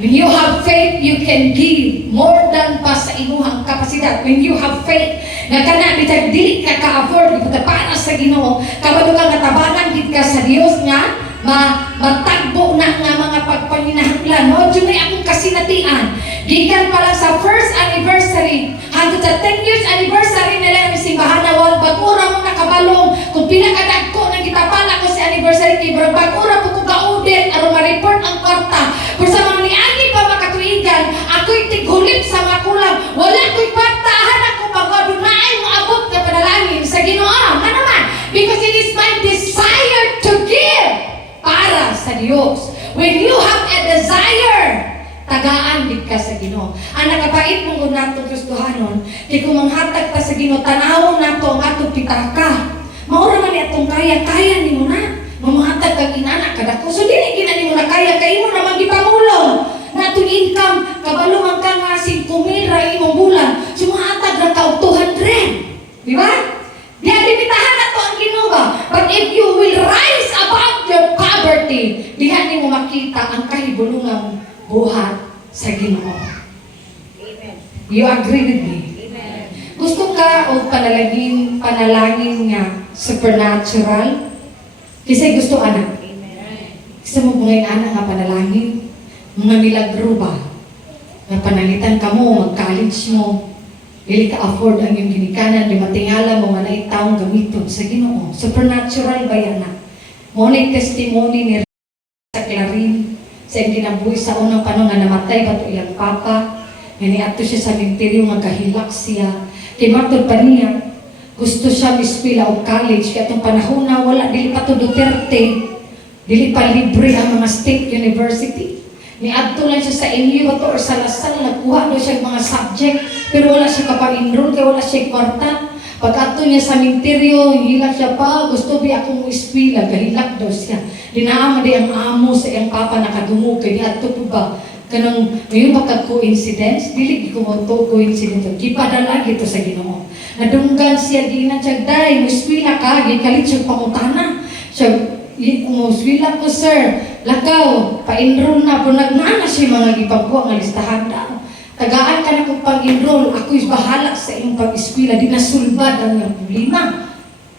When you have faith, you can give more than pa sa imuhang kapasidad. When you have faith, nga kana bitag dili ka ka-afford gid para sa Ginoo, kabalo ka katabangan gid ka sa Dios nga matagbo na nga mga pagpanginahanglan. No, dyan ay akong kasinatian. Gikan pa lang sa first anniversary, hanggang sa 10 years anniversary nila ng simbahan na wal, bagura mo nakabalong, kung pinakadagko ng gitapala ko sa anniversary, kay bagura po ko gaudin, aron ma-report ang kwarta. Pero sa mga niagi pa makatuigan, ako'y tighulit sa mga kulang. Wala ko'y kwartahan ako pag-adunaay mo abot na panalangin sa Ginoo. Ano naman? Because it is my desire to give para sa Diyos. When you have a desire, tagaan gid ka sa Ginoo. Ang nakapait mong gud nato Kristohanon, kay kung manghatag ta sa Ginoo, tanawon nato ang atong pitaka. Mao ra man ni atong kaya nimo na. Mamahatag kag inana kada ko. So dili gina nimo na kaya kay mo naman gipamulong. Natong income kabalo man ka nga 5,000 ra imong bulan. Sumahatag ra ka og 200. Di ba? Di limitahan na to ang Ginoo ba? But if you will rise above your poverty, diha nimo makita ang kahibulungang buhat sa Ginoo. Amen. You agree with me? Amen. Gusto ka o panalangin nga supernatural? Kasi gusto anak. Amen. Gusto mo ngayon anak nga panalangin? Mga milagro ba? Na panalitan ka mo, mag-college mo, dili ka afford ang iyong ginikanan, di matingala mo nga naitaong gamiton sa Ginoo. Supernatural ba yan na? Muna testimony ni sa Clarin, sa iyong kinabuhi sa unang panahon nga namatay ba ito ilang papa, nga niadto siya sa minteryo nga kahilak siya. Kay matod pa niya, gusto siya mispila o college, kaya itong panahon na wala, dili pa ito Duterte, dili pa libre ang mga state university. Niadto lang siya sa inyo ba ito or sa Lasal, nagkuha doon siya mga subject, pero wala siya kapag-enroll, kaya wala siya kwarta. Pag-ato niya sa minteryo, hilak siya pa, gusto ba akong ispila, kahilak daw siya. Dinaama di ang amo sa iyang papa nakadungog, kaya ato po ba? Kanang, ngayon ba coincidence? Dili ko mo to coincidence. Gipadala gito sa Ginoo. Nadunggan siya, di na siya, day, ispila ka, gikalit siya pangutana. Siya, umuswila ko, sir. Lakaw, pa-enroll na. Pero nagnana siya mga gipagkuha nga listahan daw. Tagaan ka na kung pag-enroll. Ako'y bahala sa iyong pag-eskwila. Di nasulbad ang iyong problema.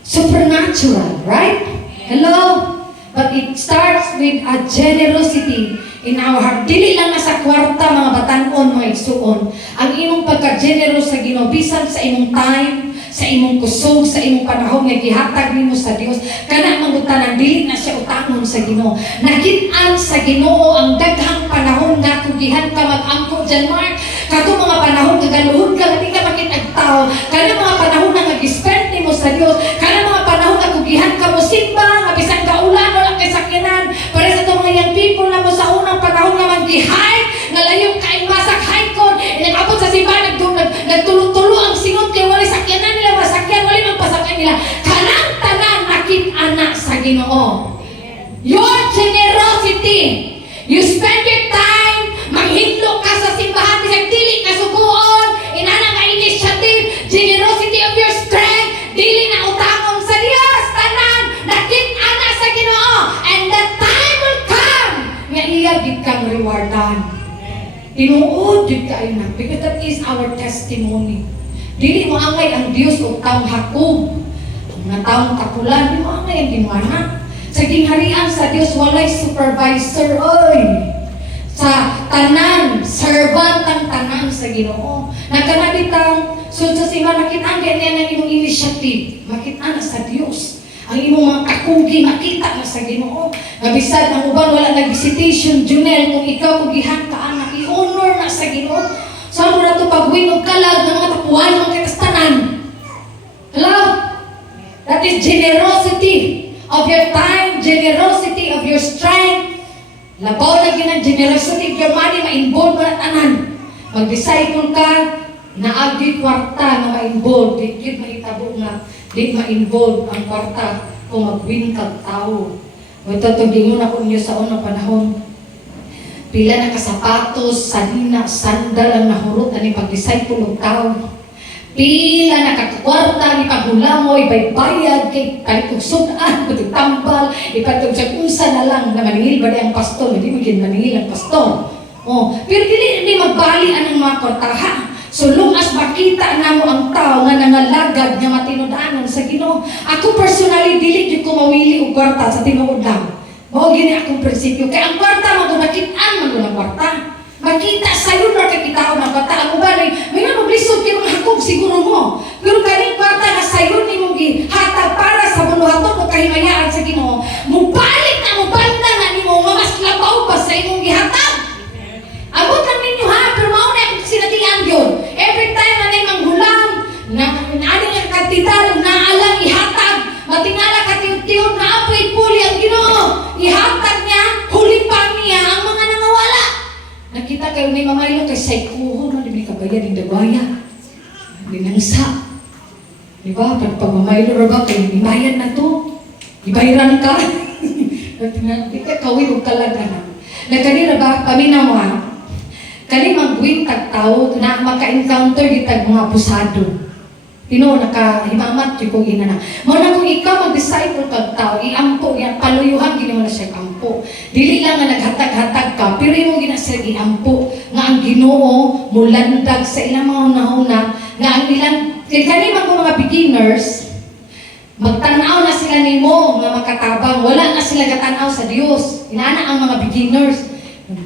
Supernatural, right? Hello? But it starts with a generosity in our heart. Dili lang na sa kwarta, mga batanon, mga igsuon. Ang imong pagka-generous sa Ginoo, bisan sa imong time, sa imong kusog, sa imong panahon nga gihatag nimo sa Dios, kana mangutanan dili na siya utangon sa Ginoo. Nakit-an sa Ginoo ang daghang panahon nga kugihan ka mag-angko dyan, Mark. Kato mga panahon kagaluhod ka, hindi ka makitagtao. Kana mga panahon nga nag-spend nimo sa Dios, kana mga panahon nga kugihan ka mo simba, nga bisang kaulan wala kay sakyanan. Para sa itong mga young people na mo sa unang panahon nga mag-hike, nga layo kay masak hike-on, nag-abot sa simba, nagtulo-tulo ang singot kay wala sakyanan nila, masakyan, wala mang pasakyan nila. Kanang tanan nakit-ana sa Ginoo. Your generosity, you spend your time, manghidlok ka sa simbahan, bisag dili ka suguon, inana nga initiative, generosity of your strength, dili na utangon sa Dios, tanan nakit-ana sa Ginoo. And the time Tinuod jud kaayo na because that is our testimony. Dili mo angay ang Dios og taong hakog, nga taong kapulan, di mo angay ang ginwana. Sa gingharian sa Dios walay supervisor oy. Sa tanan, servant ang tanan sa Ginoo. Nagkanabitang sud sa sima nakita niya ng imong initiative, makita na sa Dios. Ang imong mga kakugi makita na sa Ginoo. Nabisad ang uban wala nag-visitation Junel kung ikaw kugihan ka anak i-honor na sa Ginoo. Sa mo na to pagwinog kalag ng mga tapuan ng katastanan. Hello? That is generosity of your time, generosity of your strength. Labaw na ginang generosity of your money, ma-involve mo na tanan. Mag-disciple ka, naagi kwarta na ma-involve, di maitabo nga, di ma-involve ang kwarta kung mag-win kang tao. O ito, tugin mo na ko niyo sa unang panahon. Pila na kasapatos, sanina, sandal ang nahurot na ni pag-disciple ng tao. Pila na kakwarta ni pagulamoy, baybayad, kay palikugsunan, patitambal, ipatog sa unsa na lang na maningil ba ang pastor, hindi mo maningil ang pastor. Oh, pero dili magbali ang mga kwartaha. So long as makita na mo ang tao nga nangalagad nga matinudanon sa Ginoo. Ako personally dili gyud ko mawili og kwarta sa tinuod lang. Mao gini akong prinsipyo kay ang kwarta magunakitan man ang kwarta. Makita sayo na kakita ng kwarta ang uban may nablisod kay mga hakog siguro mo. Pero kaning kwarta nga sayo nimo gihatag para sa buluhaton o kahimayaan sa Ginoo. Mubalik na mo banda na nimo nga mas labaw pa sa imong gihatag. Abot lang ninyo ha, pero mao na akong sinatian yun. Every time na na'y manghulam, na aning ang kantidad, naalang ihatag, matingala katiyod-tiyod na apoy puli ang Ginoo. Ihatag niya, huli pa niya ang mga nangawala. Nakita kayo ni Mamaylo kay Saikuho, no? Di ba kabayan ng Dagwaya? Binangsa. Di ba? Pag Mamaylo ra ba, kayo ibayan na to. Ibayaran ka. Di ka kawin o kalaga na. Nagkanira ba, paminaw mo ha? Kani mag-win tag-tao na maka-encounter ditag mga pusado. Tino, nakahimamat yung kong ina na. Muna kung ikaw mag-disciple tag-tao, iampo, yan, paluyuhan, gini mo na siya ampo. Dili lang nga naghatag-hatag ka, pero yung gina siya iampo, nga ang Ginoo, mulandag sa ilang mga una-una, nga ang ilang, kani mga beginners, magtanaw na sila nimo nga makatabang, wala na sila gatanaw sa Dios. Inana ang mga beginners,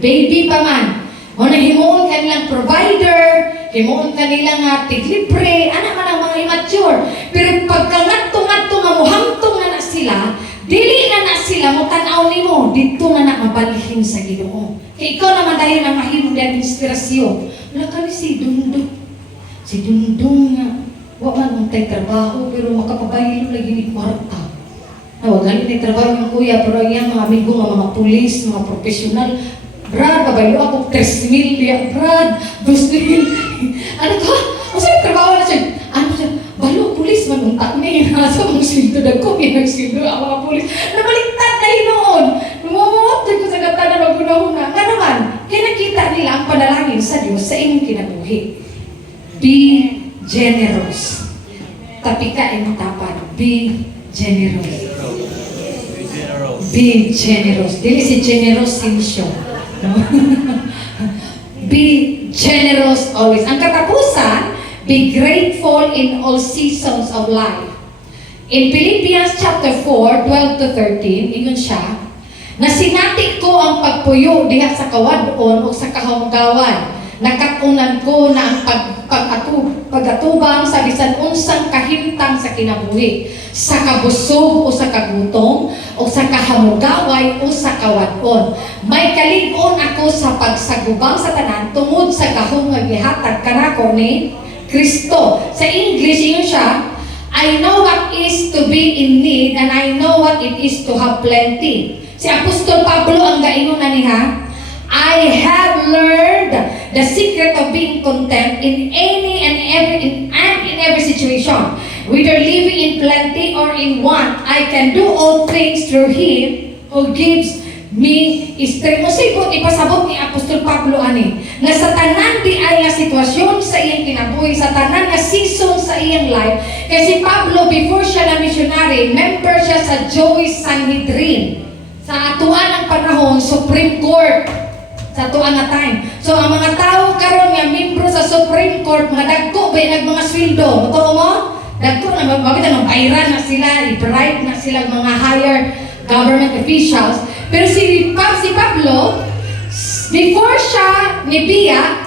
baby pa man. O himuon kanilang provider, himuon kanilang tiglibre, ana man ang mga immature. Pero pagkangatong-atong nga muhangtong na sila, dili na sila mo tanaw nimo dito na mabalihin sa Ginoo. Kay ikaw naman dahil na mahimong din inspirasyon. Wala kami si Dundong. Si Dundong nga, wala man tayo trabaho, pero makapabaylo lagi ni kwarta. Nawagan ni trabaho ng kuya, pero yung mga amigo, mga pulis, mga profesional, Brad, babaylo ako 3,000 ya, Brad, 2,000. Ano ka? O sa'yo, trabaho na siya. Ano siya? Balo, pulis, manuntak niya. Nasa mong sildo na ko, pinagsildo ang mga pulis. Nabaliktad na noon. Numumunod ko sa gata na magunahuna. Nga naman, kinakita nila ang panalangin sa Diyos sa inyong kinabuhi. Be generous. Tapi ka ay matapad. Be generous. Be generous. Dili si generous sinsyo. No? Be generous always. Ang katapusan, be grateful in all seasons of life. In Philippians chapter 4, 12 to 13, ingon siya, nasinati ko ang pagpuyo diha sa kawadon o sa kahanggawan. Nakatunan ko na ang pagatubang sa bisan unsang kahimtang sa kinabuhi, sa kabusog o sa kagutom, o sa kahamugaway o sa kawadon. May kalig-on ako sa pagsagubang sa tanan tungod sa gahong nga gihatag kanako ni Kristo. Sa English, yun siya, I know what is to be in need and I know what it is to have plenty. Si Apostol Pablo ang gaingon na niya, I have learned the secret of being content in any and every situation. Whether living in plenty or in want, I can do all things through Him who gives me strength. Musibot, ipasabot ni Apostol Pablo ani, na sa tanan di ay nga sitwasyon sa iyang kinabuhi, sa tanan nga season sa iyang life. Kasi Pablo, before siya na missionary, member siya sa Joyce Sanhedrin. Sa atuan ng panahon, Supreme Court sa tuwa nga time. So ang mga tao karon nga membro sa Supreme Court, mga dagko ba mga sweldo, totoo mo? Dagko na mabita ng bayran na sila, i-bribe na sila mga higher government officials. Pero si Pablo, before siya ni Pia,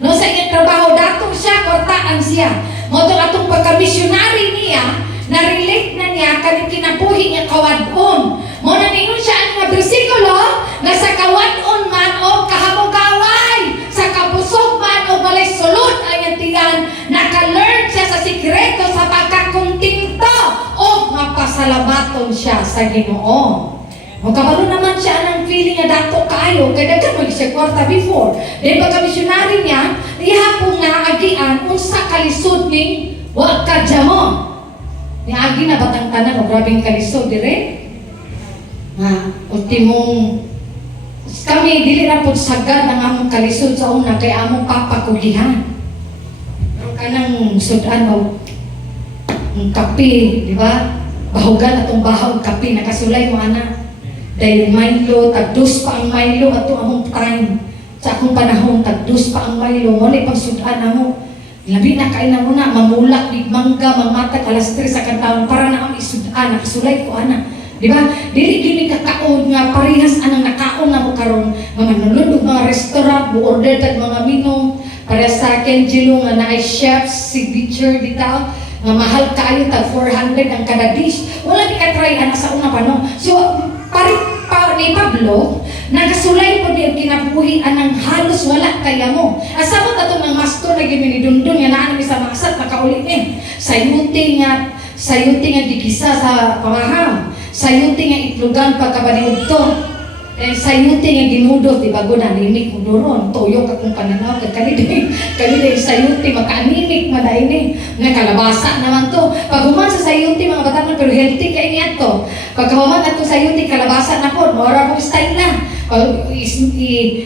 no, sa iyang trabaho, dato siya, kortaan siya. Moto atong pagka-missionary niya, na-relate na niya kanang kinabuhi niya kawadon. Mo na ningon siya ang bersikulo na sa kawadon man o kahamugaway, sa kabusog man o balay sulod ang tiyan, naka-learn siya sa sikreto sa pagkakuntinto o mapasalamaton siya sa Ginoo. Magkabalo naman siya ng feeling niya dato kayo, kaya daghan mo siya kwarta before. Dahil pagka-missionary niya, ihapong na agian unsa kalisod ning wa kadya mo. Niagi na batang tanan o grabing kalisod dire. Ultimong kami dili ra pud sagad ang among kalisod sa una kay among papakugihan. Pero kanang sudan mo kape, di ba? Bahugan atong bahog kape nakasulay mo ana. Dahil Milo, tagdus pa ang Milo ato among time. Sa akong panahon, tagdus pa ang Milo. Wala pang sudan na mo. Labi na kain na muna, mamulak, mangga, mamatag, alas 3 sa kantaon para na ang isudan, nakasulay ko ana. Di ba? Dili gini kakaon nga parehas anang nakaon na mo karon mga nulundog mga restaurant, mo order tag mga minom para sa Kenjilo nga na chef's signature dito. Nga mahal kayo tag 400 ang kada dish. Wala di ka try ana sa una pa no. So ni Pablo, nagasulay po din kinabuhi anang halos wala kaya mo. Asabot ato ng master na giminidundon nga naan mi sa maksat makaulit ni. Sayuti nga gigisa sa pamaham. Sayuti nga itlugan pagkabaniudto. Sayuti nga ginudot di bago na nimik mo doron. Toyo ka kung pananaw kag kanidi sayuti makaanimik madaini. Nga kalabasa naman to. Pag human sa sayuti mga batanon pero healthy kay niadto. Pag human ato sayuti kalabasa na po, mora mo style na. Pag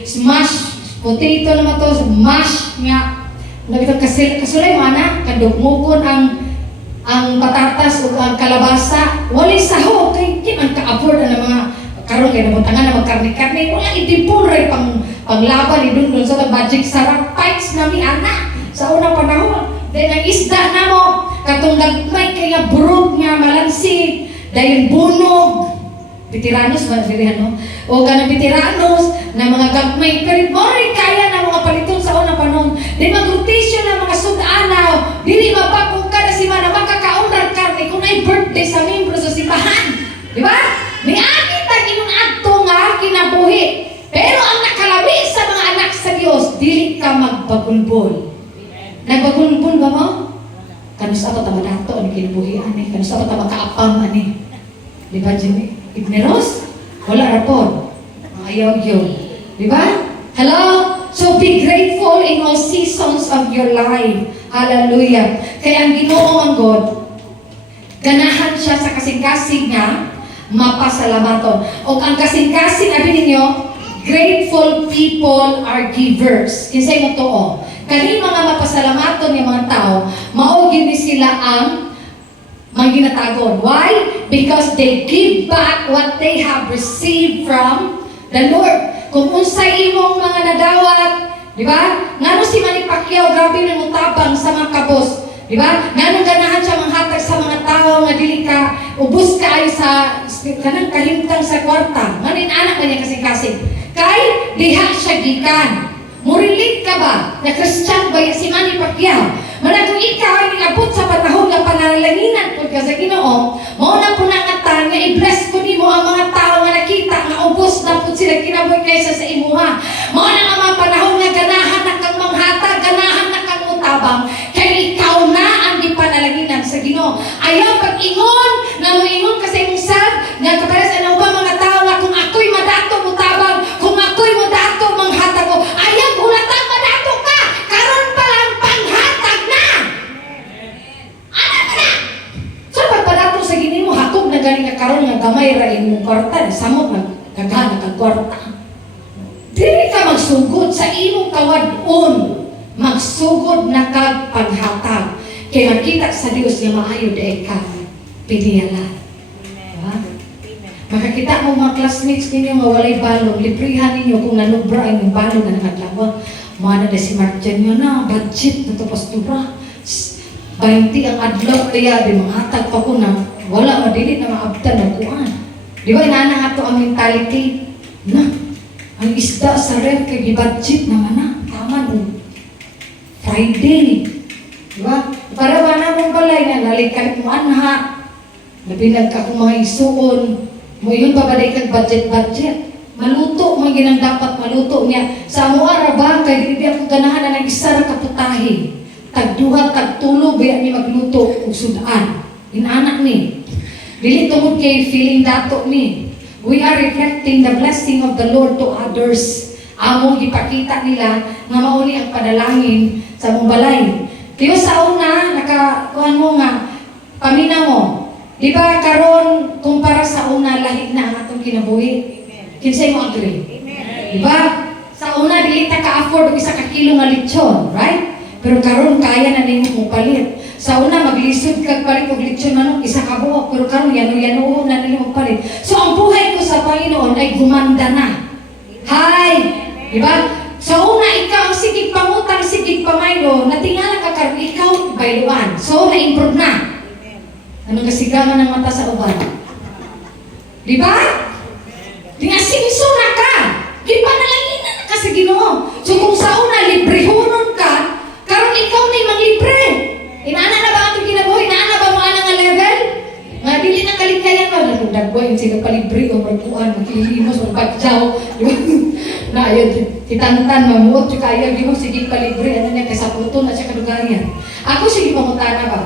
smash potato naman to, mash nga. Nabito kasulay mo ana kadugmugon ang patatas o ang kalabasa. Walay saho kay di man ka-afford na mga karon kay nabutangan na magkarne-karne, wala itipon ray panglaban ni dun sa magic sarap fights na mi ana sa unang panahon. Then ang isda na mo katong gagmay kay nga burog nga malansi, dayon bunog, veteranos man sila no. O kanang veteranos na mga gagmay pero mori kaya na mga paliton sa unang panahon. Di mag-rotation na mga sudanaw, dili mapakong kada si mana makakaunrag karne kung ay birthday sa membro sa simbahan. Di ba? Niagi tag imong adto nga kinabuhi. Pero ang nakalabi sa mga anak sa Dios, dili ka magbagulbol. Nagbagulbol ba mo? Kanus ako ta madato ani kinabuhi ani, kanus ako ta makaapam ani. Di ba Jimmy? Igneros? Wala ra pod. Ayaw yun. Di ba? Hello? So be grateful in all seasons of your life. Hallelujah. Kaya ang Ginoo ang God, ganahan siya sa kasing-kasing nga mapasalamaton. O ang kasing-kasing, abi ninyo, grateful people are givers. Kinsay mo to o. Kani mga mapasalamaton ng mga tao, maugin ni sila ang ginatagon. Why? Because they give back what they have received from the Lord. Kung unsay imong mga nadawat, di ba? Ngano si Manny Pacquiao, grabe nang mutabang sa mga kabos. Di ba? Ngano ganahan siya manghatag sa mga tao nga dili ka ubos kaayo sa kanang kahimtang sa kwarta. Manin anak man niya kasing-kasing. Kay diha siya gikan. Murilit ka ba? Na Christian ba si Manny Pacquiao? Mana kung ikaw ay ningabot sa panahon nga panalalanginan po ka sa Ginoo, mao na po nangatan nga i-bless ko nimo ang mga tao nga nakita nga ubos na po sila kinabuhi kaysa sa imuha. Mao na nga mga panahon nga ganahan na kang manghatag, ganahan na kang mutabang, kay ikaw na ang gipanalaginan sa Ginoo. Ayaw pag-ingon nga moingon ka sa imong sad nga kapares ano ba mga tao nga kung ako'y madato mutabang, kung ako'y madato manghatag ko, ayaw ulatang madato ka. Karon pa lang panghatag na. Ano ba na? So pagpadato sa Ginoo hakog na gani nga karon nga gamay ra imong kwarta, samot nagagana kag kwarta. Dili ka magsugod sa imong kawadon, magsugod na kag paghatag. Kaya makita sa Diyos nga maayo dahil ka piniyala. Diba? Makakita mo mga classmates ninyo nga walay balon, librihan ninyo kung nanubra ang yung balon na nakadlawa. Mana na si Marjan yun na, budget na ito pastura. 20 ang adlaw kaya, di manghatag pa ko na wala madili na maabtan na kuan. Di ba inaana nga ito ang mentality? Na, ang isda sa ref kay budget naman na, tama mo. Friday. Di ba? Para wala mong balay na nalikan mo anha. Nabinag ka kung mga isuon. Mo yun pa ba kag budget-budget? Maluto mo ginang dapat maluto niya. Sa amo ara ba kay di ako ganahan na nag-isa ra kaputahe. Tagduha tagtulo biya ni magluto ug sudan. Inanak ni. Dili tungod kay feeling dato ni. We are reflecting the blessing of the Lord to others. Among ipakita nila nga mauni ang panalangin sa mong balay. Diba sa una nakakuan mo nga pamina mo. Di ba karon kumpara sa una lahi na ang atong kinabuhi? Kinsay mo agree? Di ba? Sa una dili ta ka-afford og isa ka kilo nga lechon, right? Pero karon kaya na nimo mo palit. Sa una maglisod kag palit og lechon manok isa ka buok, pero karon yano-yano na nimo palit. So ang buhay ko sa Panginoon ay gumanda na. Hi. Di ba? Sa una ikaw ang sigig pangutang, sigig pamaylo, natingala ka karon ikaw bayluan. So na-improve na. Anong kasigaman ng mata sa uban? Di ba? Di nga sinso na ka. Di pa nalangin na ka sa Ginoo. So kung sa una librehonon ka, karon ikaw na yung libre. Inaana na ba ang kinabuhi? Inaana ba mo ana nga level? Nga dili na kalikayan ba? Nagdagboy yung sila palibre o magkuhan, magkilimos, magbagjaw. Na ayun, titantan, mamuot, tsaka ayaw, di mo, sige palibre, ano niya, kasaputo na siya kadugayan. Ako sige pamutana ba?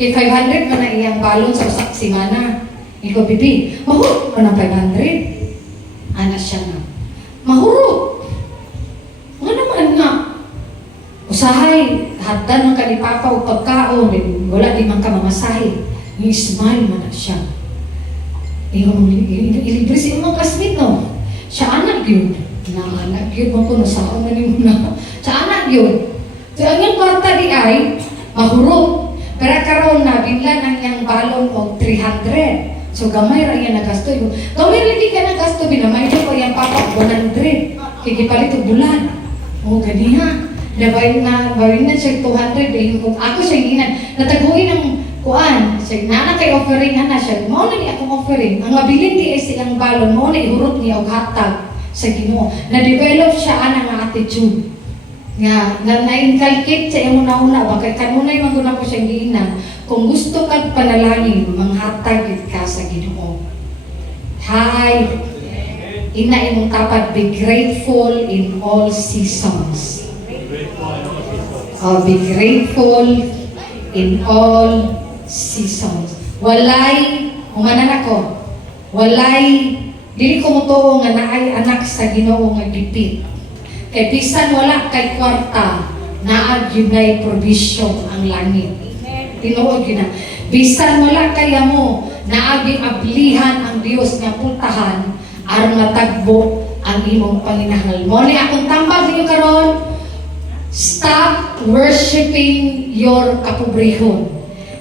Kay 500 man na iyang balon sa usak simana. Ikaw, bibi, mahurot mo ng 500. Anas siya nga. Mahurot. Nga naman nga. Usahay, hagdan ng kalipapa o pagkaon, wala di man ka mamasahe. Yung smile man na siya. Ilibre siya mga kasmit, no? Siya anak yun. Na anak yun, mo ko nasaan na niyo na. Siya anak yun. So, ang yung kwarta di ay, mahurot. Pero karon na, binlan ang iyang balon o 300. So, gamay ra yan nagasto. Gamay ra di ka nagasto, binamay ko yung papa 100. Kikipalit o bulan. O, ganiha. Nabayin na siya 200. Eh, kung ako siya hinan, nataguin ng kuan. Siya, nana kay offering na siya. Mao na niya akong offering. Ang mabilin di ay silang balon, mao na ihurot niya og hatag sa Ginoo. Na-develop siya ang attitude. Nga, na-inculcate sa imo na-una, bakit kanunay maguna ko siyang giinan, kung gusto kag panalangin, manghatag ka sa Ginoo. Hi! Ina imong tapat, be grateful in all seasons. Be grateful in all seasons. Walay, umanan ako, walay, dili ko mo to nga naay anak sa Ginoo nga gipit. Kay bisan wala kay kwarta, naag yun na'y provision ang langit. Tinuod yun na. Bisan wala kaya mo, naag yung ablihan ang Diyos nga pultahan, aron matagbo ang imong panginahal. Mo ni akong tambag ninyo karon, stop worshiping your kapobrehon.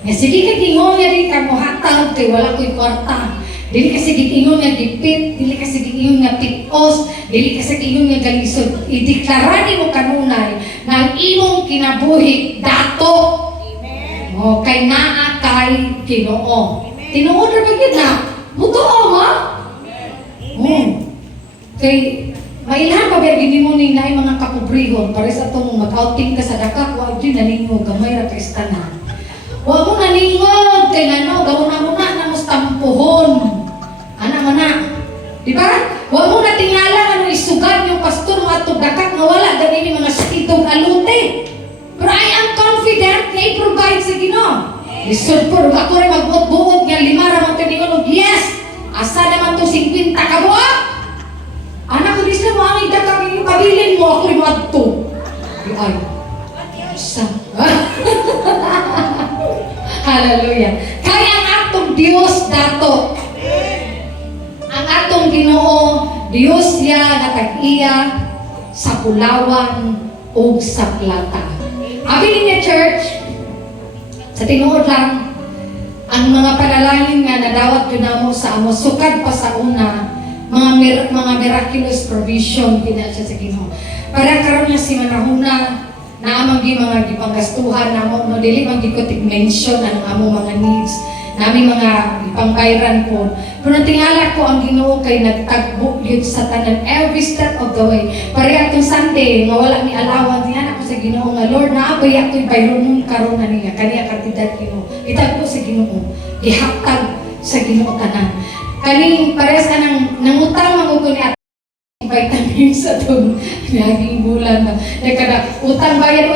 Nga sige kay gingon nga di ka mohatag kay wala ko'y kwarta. Dili kasi giingon nga gipit, dili kasi giingon nga pitos, dili kasi giingon nga galisod. Ideklara nimo kanunay na ang imong kinabuhi dato. O kay naa kay Ginoo. Tinuod ra ba gyud na? Mutuo mo? Kay mailhan pa ba gini mo ni naay mga kapobrehon para sa atong mag-outing ka sa daka, wa gyud naningo gamay ra kay istanan. Wa mo naningog kay ngano gawon mo na namos tampuhon. Ana mo na. Di ba? Wa mo na tingala ano isugan yung pastor mo atong dakak nga wala gani mga stitong alute. Pero I am confident na i-provide sa Ginoo. Lisod po, ako rin magbuot-buot nga 5 ra man tiningon yes. Asa naman to 50 ka buot? Anak ko disla mo ang idakak yung pabilin mo ako rin madto. Ay. Isa. Hallelujah. Kaya ang atong Dios dato. Ang atong Ginoo, Dios siya natag-iya sa kulawan o sa plata. Abi niya church, sa tinuod lang, ang ang mga panalangin nga nadawat yun namo sa amo sukad pa sa una mga miraculous provision kina siya sa Ginoo. Para karon nga si manahuna na amang mga gipanggastuhan namo no dili man gid ko mention ang amo mga needs nami mga ipangbayran ko. Pero tingala ko ang Ginoo kay nagtagbo gyud sa tanan every step of the way. Pareha atong Sunday nga wala ni allowance niya ako sa Ginoo nga Lord naabay ato'y bayron karon na niya kaniya kantidad Ginoo. Itagbo sa Ginoo. Gihatag sa Ginoo tanan. Kani parehas ka nangutang mangugo ni vitamins sa itong naging bulan na utang bayad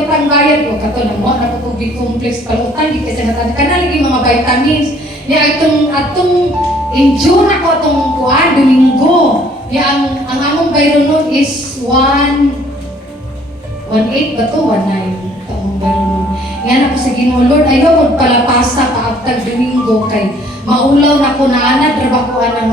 ko kato na mo na ko complex pala utang di kasi natanong mga vitamins niya atong in June ako atong kuan Domingo niya ang among bayron nun is 1.8 ba to 1.9 among bayron nun yan ako sa Ginoo Lord ayaw magpalapasa paagtag Domingo kay maulaw na ko na ana trabaho ng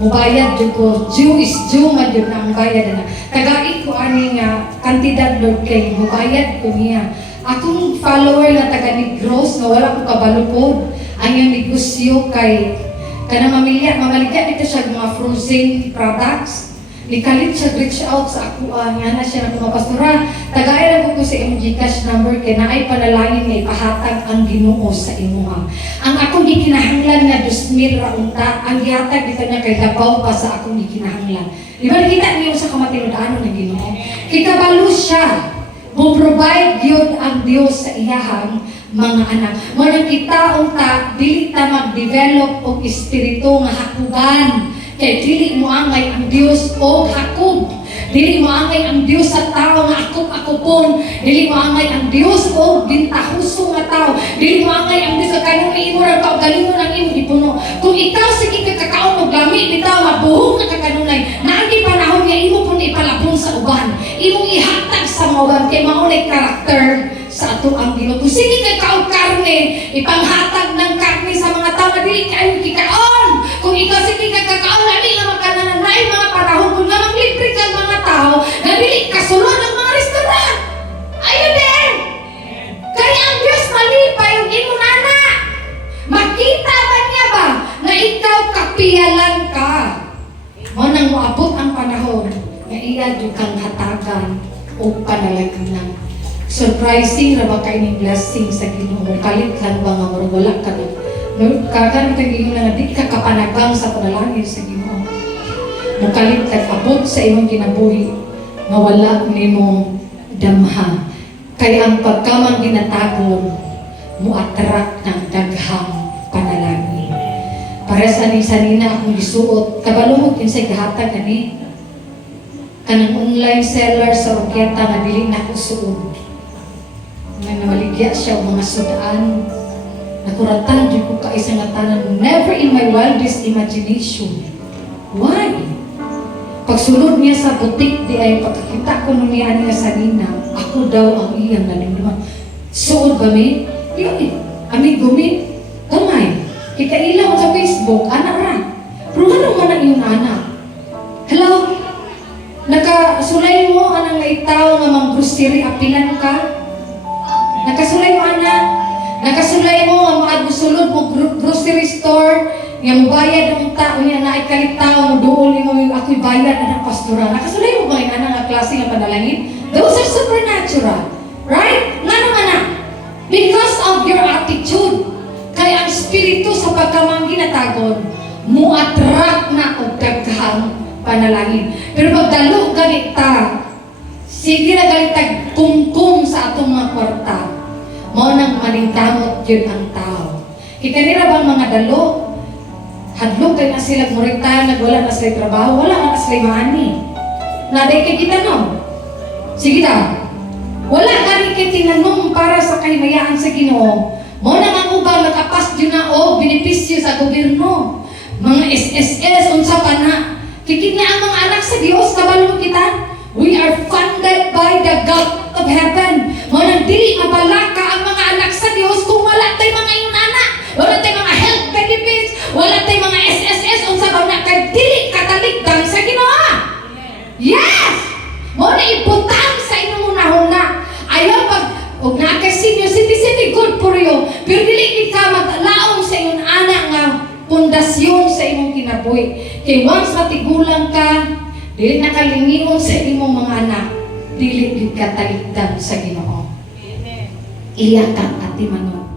mubayad jud ko due is due man jud na ang bayad na tagait ko ani nga kantidad Lord kay mubayad ko niya akong follower nga taga Negros nga wala ko kabalupod ang yung negosyo kay kanang mamaligya dito siya mga frozen products nikalit siya reach out sa ako nga na siya ng mga pastora tagay ko sa imong GCash number kay naay panalangin nga ipahatag ang Ginoo sa imuha ang akong gikinahanglan nga 2,000 ra unta ang gihatag dito niya kay labaw pa sa akong gikinahanglan di ba nakita niyo sa kamatinud-ano ng Ginoo kay kabalo siya mo provide yun ang Dios sa iyahang mga anak mo nang kita unta dili ta mag-develop og espiritu nga hakugan kay dili mo angay ang Dios o hakog. Dili mo angay ang Dios sa tao nga akop-akopon. Dili mo angay ang Dios o bintahuso nga tao. Dili mo angay ang Dios sa kanuni imo ra kaugalingon ang imo gipuno. Kung ikaw sige kakakaon og lami bitaw mabuhong na kakanunay, naagi panahon nga imo pun ipalapon sa uban. Imong ihatag sa mga uban kay mao nay karakter sa ato ang Ginoo. Kung sige kay kaog karne, ipanghatag ng karne sa mga tao nga dili kayo kikaon. Kung ikaw sige kay kakaon lami nga magkananay mga panahon kung nga maglibre ka mga tao na dili kasulod ng mga restaurant. Ayun din. Kaya ang Diyos malipay yung imo nana. Makita ba niya ba na ikaw kapiyalan ka? Mo nang moabot ang panahon nga iya jud kang hatagan o panalaginan. Surprising na ba kayo ng blessing sa Ginoo? Kalit lang ba nga wala ka na? Kagan ka Ginoo na di ka kapanagang sa panalangin sa Ginoo. Mukalit ka abot sa imong kinabuhi nga wala nimo damha. Kaya ang pagkamang ginatagon muatrak ng daghang panalangin. Para sa sanina akong gisuot, kabalo mo kinsay kahatag ani kanang online seller sa Roqueta nga dili na ko suod. Nga namaligya siya mga sudaan. Nakuratan di ko kaisa nga tanan. Never in my wildest imagination. Why? Pagsulod niya sa butik, di ay pagkakita ko nung niya niya sa nina, ako daw ang iyang nalimdaman. Suod ba mi? Di ami gumi? Gamay. Kikailaw sa Facebook, anak ra. Pero ano man ang iyong anak? Hello? Nakasulay mo anang naitaw nga mang grocery apilan ka? Nakasulay mo anak? Nakasulay mo ang mga sulod mo grocery store nga mubayad ang tao niya na ikalitaw mo doon mo ako'y bayad na ng pastora. Nakasulay mo ba yung anak nga klase ng panalangin? Those are supernatural. Right? Nga naman na. Because of your attitude. Kaya ang spirito sa pagkamang ginatagon, muatrak na o daghang panalangin. Pero pagdalo ganita, sige na ganitag kungkung sa atong mga kwarta. Mao nang maningkamot yun ang tao. Kita nila bang mga dalo? Hadlok kay na sila murektahan, nagwala na sila trabaho, wala na sila mani. Naday kay kita no? Sige daw. Wala gani kay tinanong para sa kahimayaan sa Ginoo. Mao nang ang ubang nakapas yun na o benepisyo sa gobyerno. Mga SSS, unsa pa na. Kikit niya ang mga anak sa Diyos, kabalo kita. We are funded by the God of heaven. Mao nang dili mabalaka ang mga anak sa Diyos kung wala tay mga inana, wala tay mga health benefits, wala tay mga SSS unsa ba na kay dili kataligdan sa Ginoo. Yes! Mao na ibutang sa inyong una-una. Ayaw pag og na kay senior citizen good for you. Pero dili ka maglaom sa inyong anak relasyon sa imong kinabuhi. Kay once matigulang ka, dili nakalingiyon sa imong mga anak, dili gid ka talikdan sa Ginoo. Iya kang atimanon.